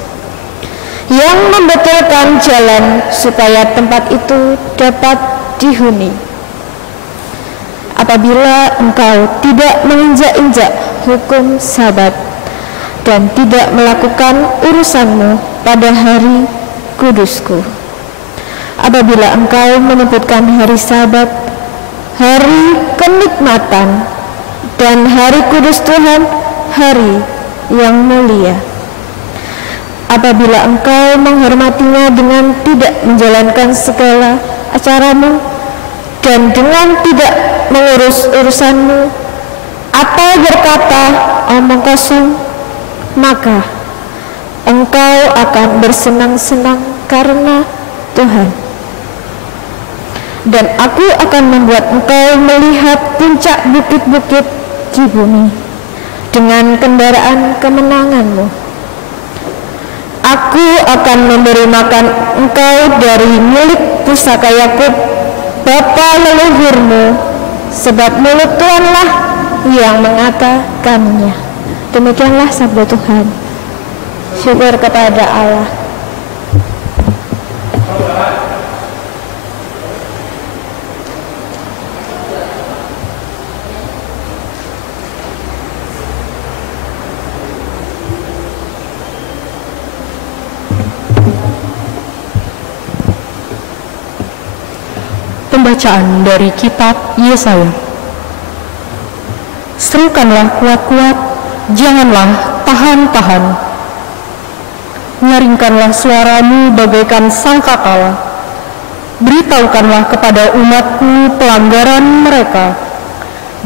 yang membetulkan jalan supaya tempat itu dapat dihuni. Apabila engkau tidak menginjak-injak hukum Sabat dan tidak melakukan urusanmu pada hari kudusku, apabila engkau menyebutkan hari Sabat, hari kenikmatan, dan hari kudus Tuhan, hari yang mulia, apabila engkau menghormatinya dengan tidak menjalankan segala acaramu dan dengan tidak mengurus urusanmu atau berkata omong kosong, maka engkau akan bersenang-senang karena Tuhan. Dan aku akan membuat engkau melihat puncak bukit-bukit di bumi dengan kendaraan kemenanganmu. Aku akan memberi makan engkau dari milik pusaka Yakub, bapa leluhurmu, sebab mulut Tuhanlah yang mengatakannya. Demikianlah sabda Tuhan. Syukur kepada Allah. Pembacaan dari kitab Yesaya. Serukanlah kuat-kuat, janganlah tahan-tahan. Nyaringkanlah suaramu bagaikan sangkakala. Beritahukanlah kepada umatku pelanggaran mereka,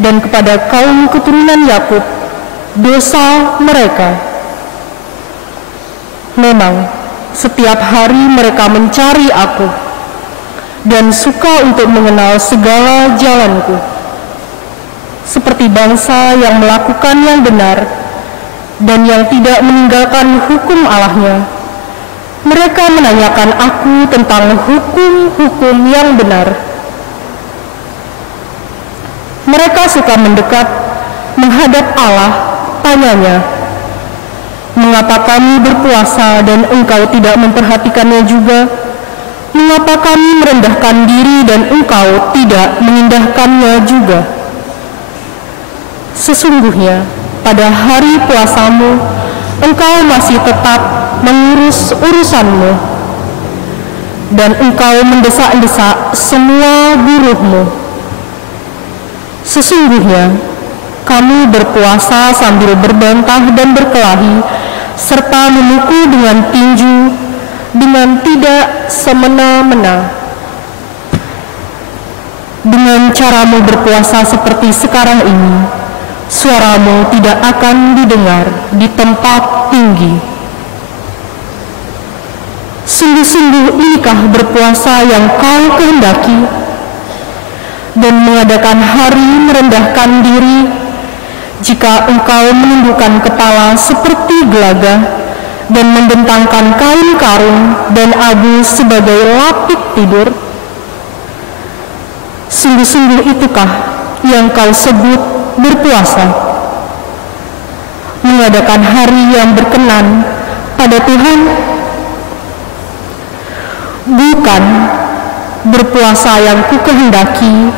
dan kepada kaum keturunan Yakub dosa mereka. Memang setiap hari mereka mencari aku, dan suka untuk mengenal segala jalanku. Seperti bangsa yang melakukan yang benar dan yang tidak meninggalkan hukum Allahnya, mereka menanyakan aku tentang hukum-hukum yang benar. Mereka suka mendekat menghadap Allah, tanyanya, mengapa kami berpuasa dan engkau tidak memperhatikannya juga? Mengapa kami merendahkan diri dan engkau tidak mengindahkannya juga? Sesungguhnya pada hari puasamu engkau masih tetap mengurus urusanmu, dan engkau mendesak-desak semua buruhmu. Sesungguhnya kamu berpuasa sambil berbantah dan berkelahi, serta memukul dengan tinju dengan tidak semena-mena. Dengan caramu berpuasa seperti sekarang ini, suaramu tidak akan didengar di tempat tinggi. Sungguh-sungguh inikah berpuasa yang kau kehendaki, dan mengadakan hari merendahkan diri, jika engkau menundukkan kepala seperti gelaga, dan membentangkan kain karung dan abu sebagai lapik tidur. Sungguh-sungguh itukah yang kau sebut berpuasa, mengadakan hari yang berkenan pada Tuhan? Bukan. Berpuasa yang kukehendaki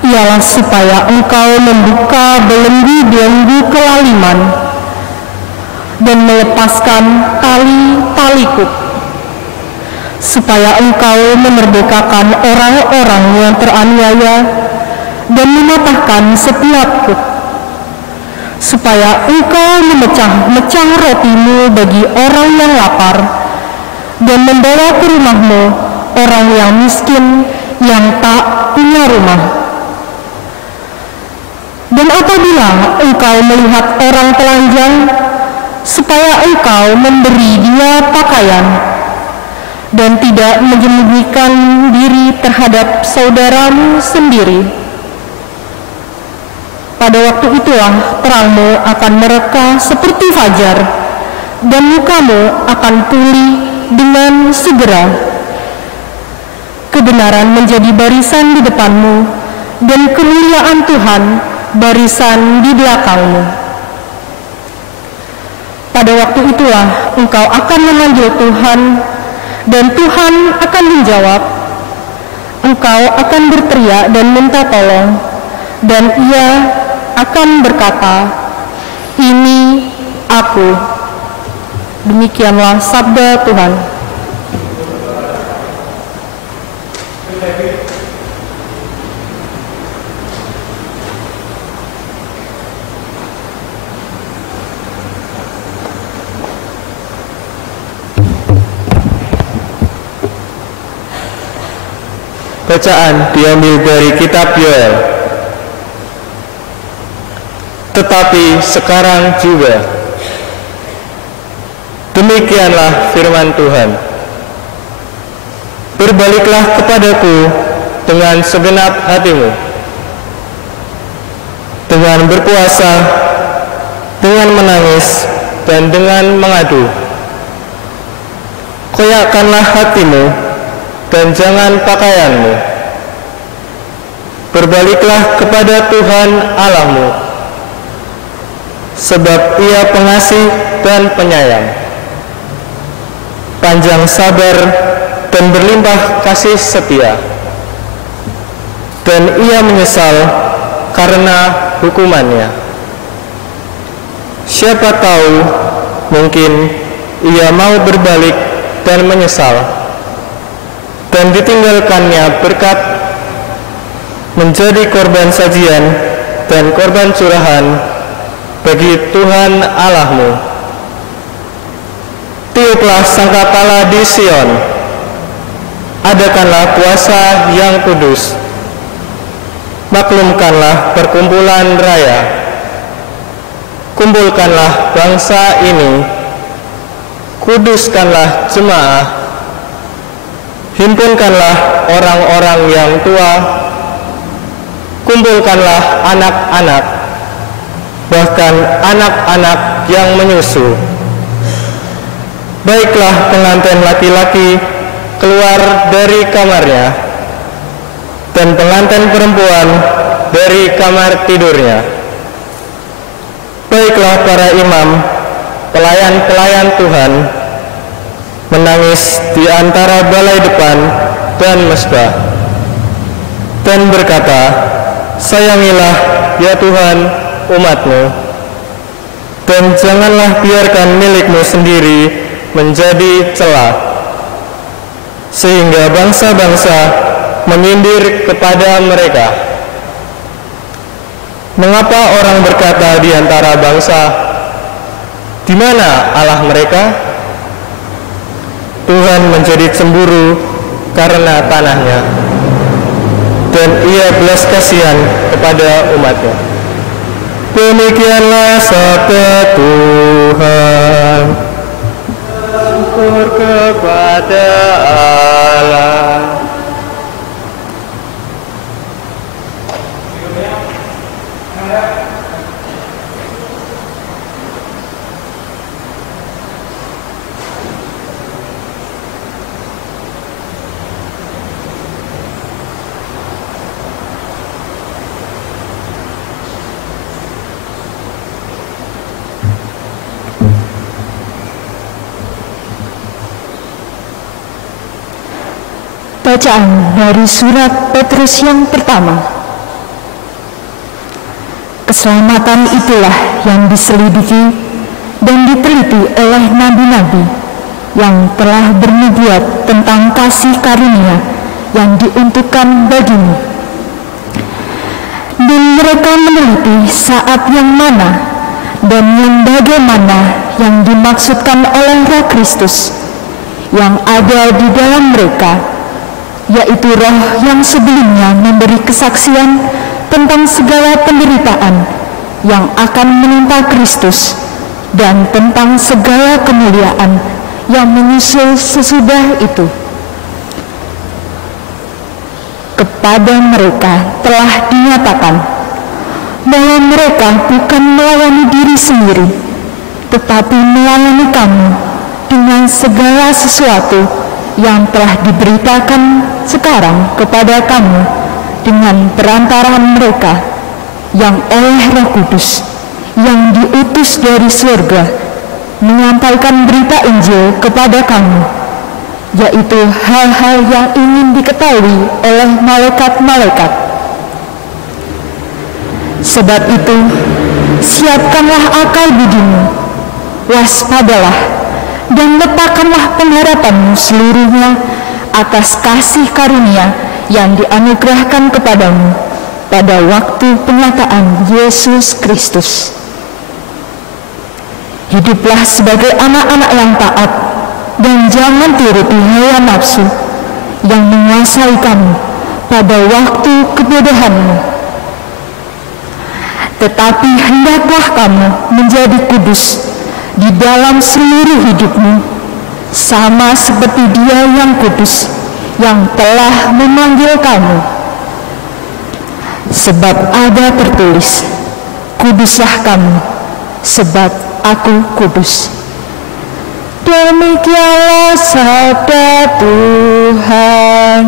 ialah supaya engkau membuka belenggu-belenggu kelaliman dan melepaskan tali-tali kuk, supaya engkau memerdekakan orang-orang yang teraniaya dan mematahkan setiap kuk, supaya engkau memecah-mecah rotimu bagi orang yang lapar dan membawa ke rumahmu orang yang miskin yang tak punya rumah. Dan apabila engkau melihat orang telanjang, supaya engkau memberi dia pakaian, dan tidak menyembunyikan diri terhadap saudaramu sendiri. Pada waktu itulah terangmu akan mereka seperti fajar, dan mukamu akan pulih dengan segera. Kebenaran menjadi barisan di depanmu, dan kemuliaan Tuhan barisan di belakangmu. Pada waktu itulah engkau akan memanggil Tuhan, dan Tuhan akan menjawab. Engkau akan berteriak dan minta tolong, dan Ia akan berkata, "Ini aku." Demikianlah sabda Tuhan. Bacaan diambil dari kitab Yoel. Tetapi sekarang juga, demikianlah firman Tuhan, berbaliklah kepadaku dengan segenap hatimu, dengan berpuasa, dengan menangis, dan dengan mengadu. Koyakkanlah hatimu dan jangan pakaianmu. Berbaliklah kepada Tuhan Allahmu, sebab Ia pengasih dan penyayang, panjang sabar dan berlimpah kasih setia, dan Ia menyesal karena hukumannya. Siapa tahu, mungkin Ia mau berbalik dan menyesal, dan ditinggalkannya berkat menjadi korban sajian dan korban curahan bagi Tuhan Allahmu. Tiuplah sangkakala di Sion, adakanlah puasa yang kudus, maklumkanlah perkumpulan raya, kumpulkanlah bangsa ini, kuduskanlah jemaah, himpunkanlah orang-orang yang tua, kumpulkanlah anak-anak, bahkan anak-anak yang menyusu. Baiklah pengantin laki-laki keluar dari kamarnya, dan pengantin perempuan dari kamar tidurnya. Baiklah para imam, pelayan-pelayan Tuhan, menangis di antara balai depan dan mesbah, dan berkata, "Sayangilah ya Tuhan umat-Mu, dan janganlah biarkan milik-Mu sendiri menjadi celah, sehingga bangsa-bangsa menyindir kepada mereka. Mengapa orang berkata di antara bangsa, di mana Allah mereka? Tuhan menjadi cemburu karena tanahnya, dan ia belas kasihan kepada umatnya. Demikianlah sabda Tuhan. Syukur kepada Allah. Bacaan dari surat Petrus yang pertama. Keselamatan itulah yang diselidiki dan diteliti oleh nabi-nabi yang telah bernubuat tentang kasih karunia yang diuntukkan bagimu. Dan mereka meneliti saat yang mana dan yang bagaimana yang dimaksudkan oleh Roh Kristus yang ada di dalam mereka, yaitu Roh yang sebelumnya memberi kesaksian tentang segala penderitaan yang akan menimpa Kristus dan tentang segala kemuliaan yang menyusul sesudah itu. Kepada mereka telah dinyatakan bahwa mereka bukan melayani diri sendiri, tetapi melayani kamu dengan segala sesuatu yang telah diberitakan sekarang kepada kamu dengan perantaraan mereka yang oleh Roh Kudus yang diutus dari surga menyampaikan berita Injil kepada kamu, yaitu hal-hal yang ingin diketahui oleh malaikat-malaikat. Sebab itu, siapkanlah akal budimu, waspadalah, dan letakkanlah pengharapanmu seluruhnya atas kasih karunia yang dianugerahkan kepadamu pada waktu penyataan Yesus Kristus. Hiduplah sebagai anak-anak yang taat, dan jangan turuti hawa nafsu yang menguasai kamu pada waktu kebodohanmu. Tetapi hendaklah kamu menjadi kudus di dalam seluruh hidupmu, sama seperti Dia yang kudus, yang telah memanggil kamu. Sebab ada tertulis, kuduslah kamu, sebab Aku kudus. Demikianlah sabda Tuhan.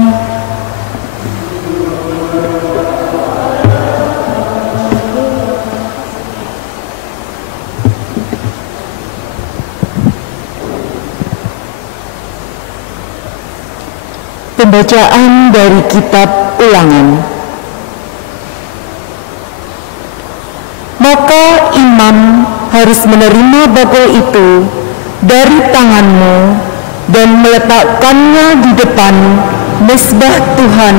Pembacaan dari kitab Ulangan. Maka imam harus menerima bakul itu dari tanganmu dan meletakkannya di depan mezbah Tuhan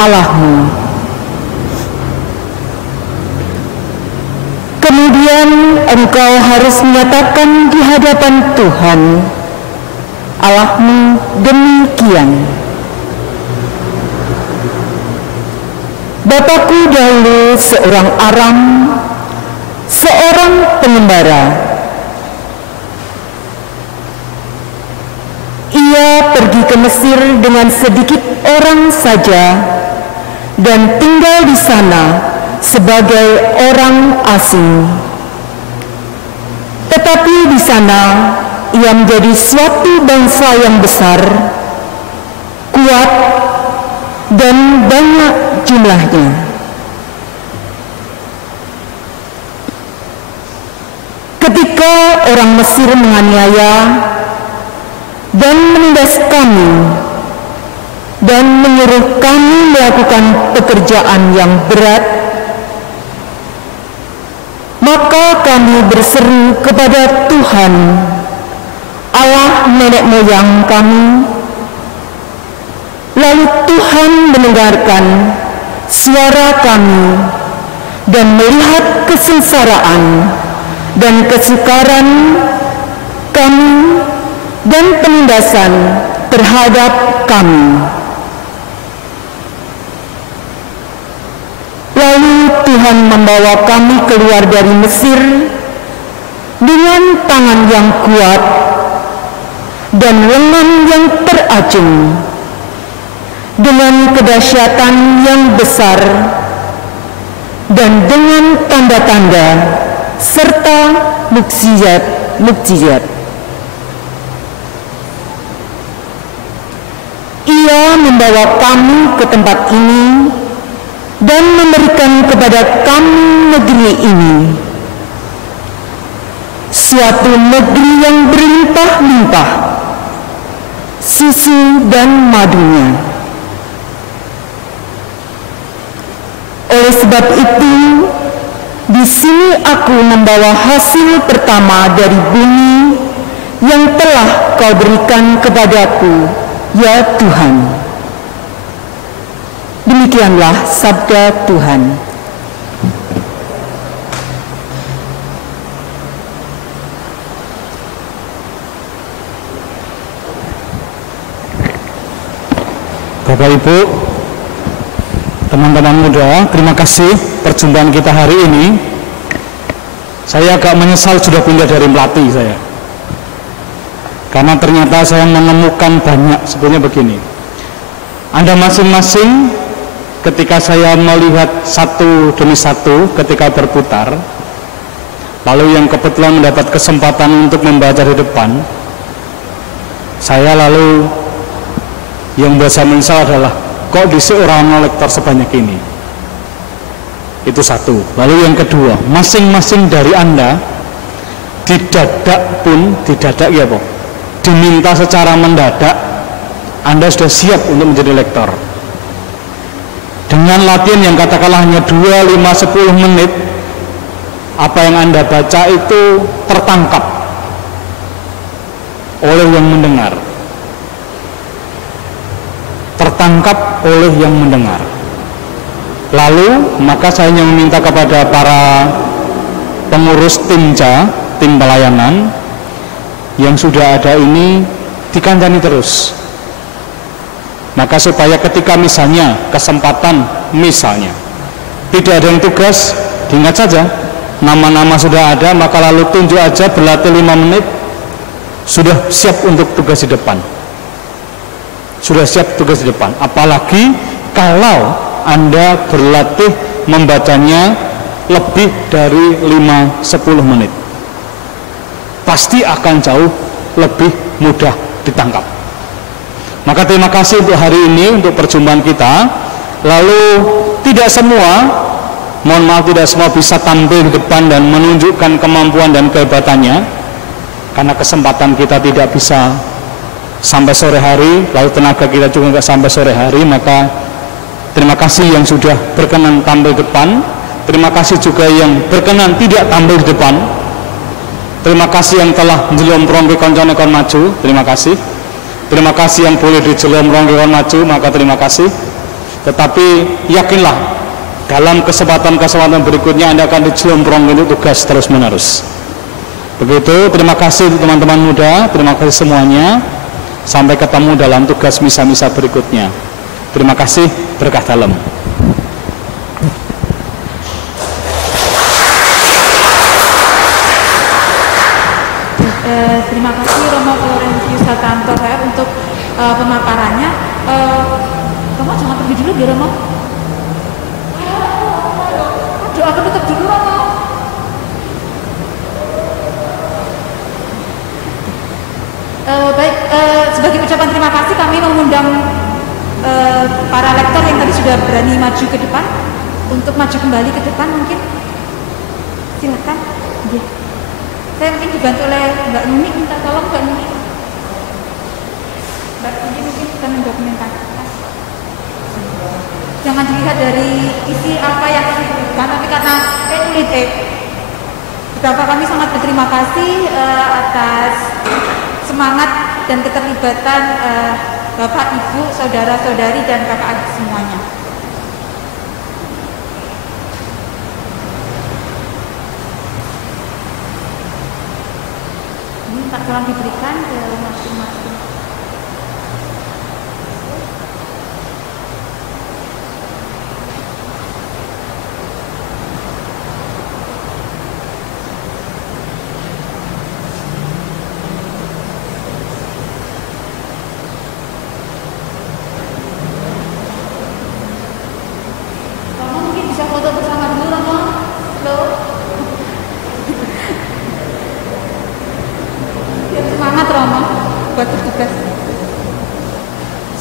Allahmu. Kemudian engkau harus menyatakan di hadapan Tuhan Allahmu demikian: Bapakku dahulu seorang Aram, seorang pengembara. Ia pergi ke Mesir dengan sedikit orang saja dan tinggal di sana sebagai orang asing. Tetapi di sana ia menjadi suatu bangsa yang besar, kuat, dan banyak jumlahnya. Ketika orang Mesir menganiaya dan menindas kami dan menyuruh kami melakukan pekerjaan yang berat, kami berseru kepada Tuhan, Allah nenek moyang kami. Lalu Tuhan mendengarkan suara kami dan melihat kesengsaraan dan kesukaran kami dan penindasan terhadap kami. Lalu Tuhan membawa kami keluar dari Mesir dengan tangan yang kuat dan lengan yang teracung, dengan kedahsyatan yang besar dan dengan tanda-tanda serta mukjizat. Ia membawa kami ke tempat ini dan memberikan kepada kami negeri ini, suatu negeri yang berlimpah-limpah susu dan madunya. Oleh sebab itu, di sini aku membawa hasil pertama dari bumi yang telah Kau berikan kepadaku, ya Tuhan. Demikianlah sabda Tuhan. Bapak Ibu, teman-teman muda, terima kasih perjumpaan kita hari ini. Saya agak menyesal sudah pindah dari Melati saya, karena ternyata saya menemukan banyak. Sebenarnya begini, Anda masing-masing ketika saya melihat satu demi satu ketika berputar, lalu yang kebetulan mendapat kesempatan untuk membaca di depan, saya lalu yang buat saya menyesal adalah kok di orang lektor sebanyak ini. Itu satu. Lalu yang kedua, masing-masing dari Anda didadak ya Pak, diminta secara mendadak, Anda sudah siap untuk menjadi lektor. Dengan latihan yang katakanlah hanya 2, 5, 10 menit, apa yang Anda baca itu tertangkap oleh yang mendengar. Tertangkap oleh yang mendengar. Lalu maka saya hanya meminta kepada para pengurus tim pelayanan yang sudah ada ini dikancani terus. Maka supaya ketika misalnya kesempatan misalnya tidak ada yang tugas, diingat saja nama-nama sudah ada, maka lalu tunjuk aja, berlatih 5 menit, sudah siap untuk tugas di depan. Sudah siap tugas di depan. Apalagi kalau Anda berlatih membacanya lebih dari 5-10 menit, pasti akan jauh lebih mudah ditangkap. Maka terima kasih untuk hari ini, untuk perjumpaan kita. Lalu tidak semua, mohon maaf, tidak semua bisa tampil di depan dan menunjukkan kemampuan dan kehebatannya, karena kesempatan kita tidak bisa sampai sore hari, lalu tenaga kita juga nggak sampai sore hari. Maka terima kasih yang sudah berkenan tampil di depan. Terima kasih juga yang berkenan tidak tampil di depan. Terima kasih yang telah menjelomprong ke koncone kon maju. Terima kasih. Terima kasih yang boleh dijelomprong ke kon maju, maka terima kasih. Tetapi yakinlah, dalam kesempatan-kesempatan berikutnya Anda akan dijelomprong untuk tugas terus-menerus. Begitu, terima kasih teman-teman muda, terima kasih semuanya. Sampai ketemu dalam tugas misa-misa berikutnya. Terima kasih, berkah dalam. Terima kasih Romo Florensius Hartanto untuk pemaparannya. Romo jangan pergi dulu ya Romo. Doa penutup dulu Romo. Baik, sebagai ucapan terima kasih kami mengundang para lektor yang tadi sudah berani maju ke depan untuk maju kembali ke depan, mungkin silakan. Saya mungkin dibantu oleh Mbak Nuni, minta tolong Mbak Nuni. Mbak Nuni mungkin bisa mendokumentasikan. Jangan dilihat dari isi apa yang disebutkan, tapi karena Bapak kami sangat berterima kasih atas semangat dan keterlibatan Bapak, Ibu, saudara-saudari dan kakak adik semuanya. Ini tolong diberikan ke masing-masing.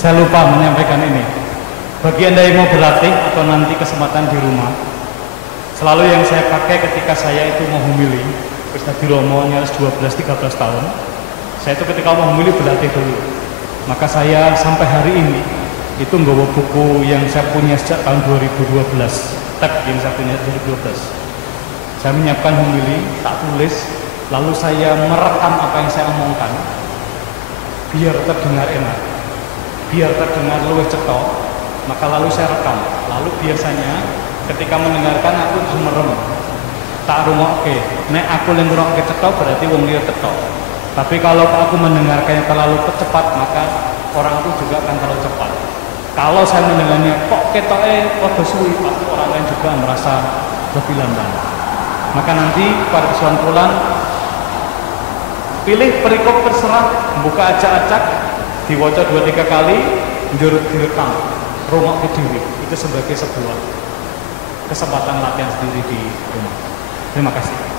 Saya lupa menyampaikan ini. Bagi Anda yang mau berlatih atau nanti kesempatan di rumah, selalu yang saya pakai ketika saya itu mau homili, wis dadi romo nyaris 12-13 tahun, saya itu ketika mau homili berlatih dulu. Maka saya sampai hari ini itu nggawa buku yang saya punya sejak tahun 2012, teks yang saya punya 2012. Saya menyiapkan homili, tak tulis, lalu saya merekam apa yang saya omongkan biar terdengar enak, biar terdengar luwih cetok, maka lalu saya rekam. Lalu biasanya ketika mendengarkan aku merem, tak rungokke. Nek aku yang rungokke cetok berarti wong liya cetok. Tapi kalau aku mendengarkannya terlalu cepat, maka orang itu juga akan terlalu cepat. Kalau saya mendengarnya kok ketoke padha suwi, pasti orang lain juga merasa lebih lamban. Maka nanti pada kesimpulan pilih perikop terserah, buka acak-acak, diwaca 2-3 kali, njur direkam, rungok ke diri. Itu sebagai sebuah kesempatan latihan sendiri di rumah. Terima kasih.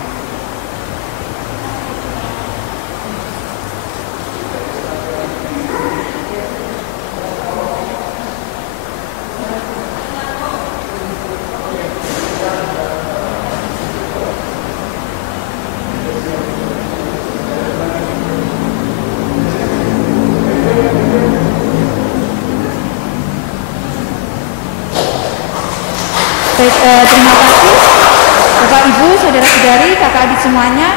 Terima kasih Bapak, Ibu, saudara-saudari, kakak adik semuanya.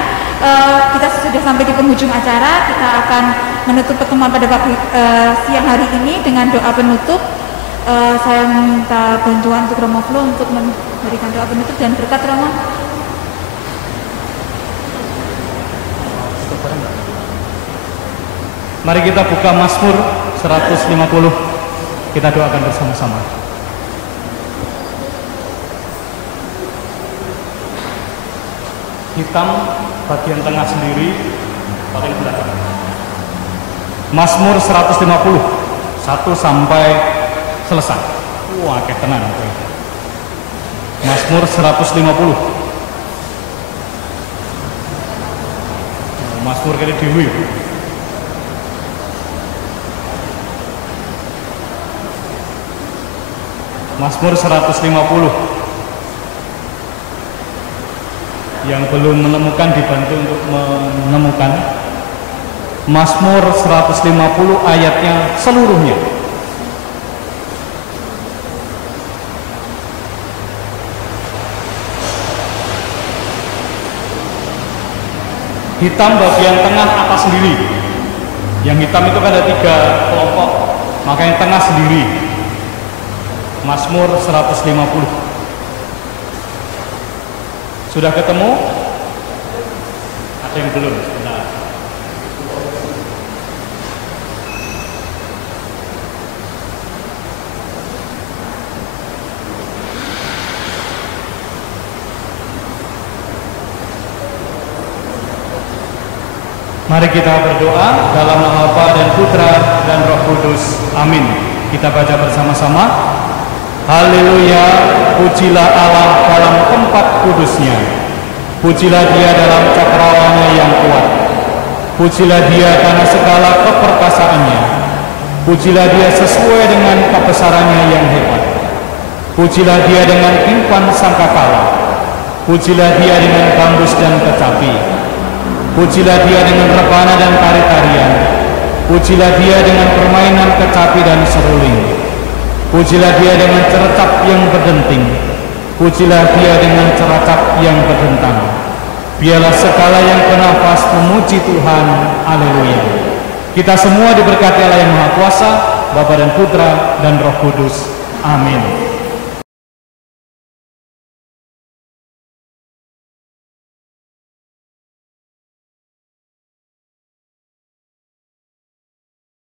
Kita sudah sampai di penghujung acara. Kita akan menutup pertemuan pada siang hari ini dengan doa penutup. Saya minta bantuan untuk Romo Flo untuk memberikan doa penutup dan berkat Romo. Mari kita buka Mazmur 150. Kita doakan bersama-sama. Hitam bagian tengah sendiri paling belakang. Mazmur 150 1 sampai selesai. Wah, kayak tenang. Mazmur 150. Mazmur kali dewi. Mazmur 150. Yang belum menemukan dibantu untuk menemukan. Mazmur 150 ayatnya seluruhnya. Hitam bagian tengah atas sendiri. Yang hitam itu kan ada 3 kelompok, maka yang tengah sendiri. Mazmur 150. Sudah ketemu? Ada yang belum? Sebentar. Mari kita berdoa dalam nama Bapa dan Putra dan Roh Kudus. Amin. Kita baca bersama-sama. Haleluya, pujilah Allah dalam tempat kudusnya. Pujilah Dia dalam cakrawala yang kuat. Pujilah Dia karena segala keperkasaannya. Pujilah Dia sesuai dengan kebesarannya yang hebat. Pujilah Dia dengan timpahan sangkakala. Pujilah Dia dengan gambus dan kecapi. Pujilah Dia dengan rebana dan tari-tarian. Pujilah Dia dengan permainan kecapi dan seruling. Pujilah Dia dengan cercap yang berdenting. Pujilah Dia dengan ceracap yang berdentang. Biarlah segala yang bernafas memuji Tuhan. Haleluya. Kita semua diberkati Allah yang Maha Kuasa, Bapa dan Putra dan Roh Kudus. Amin.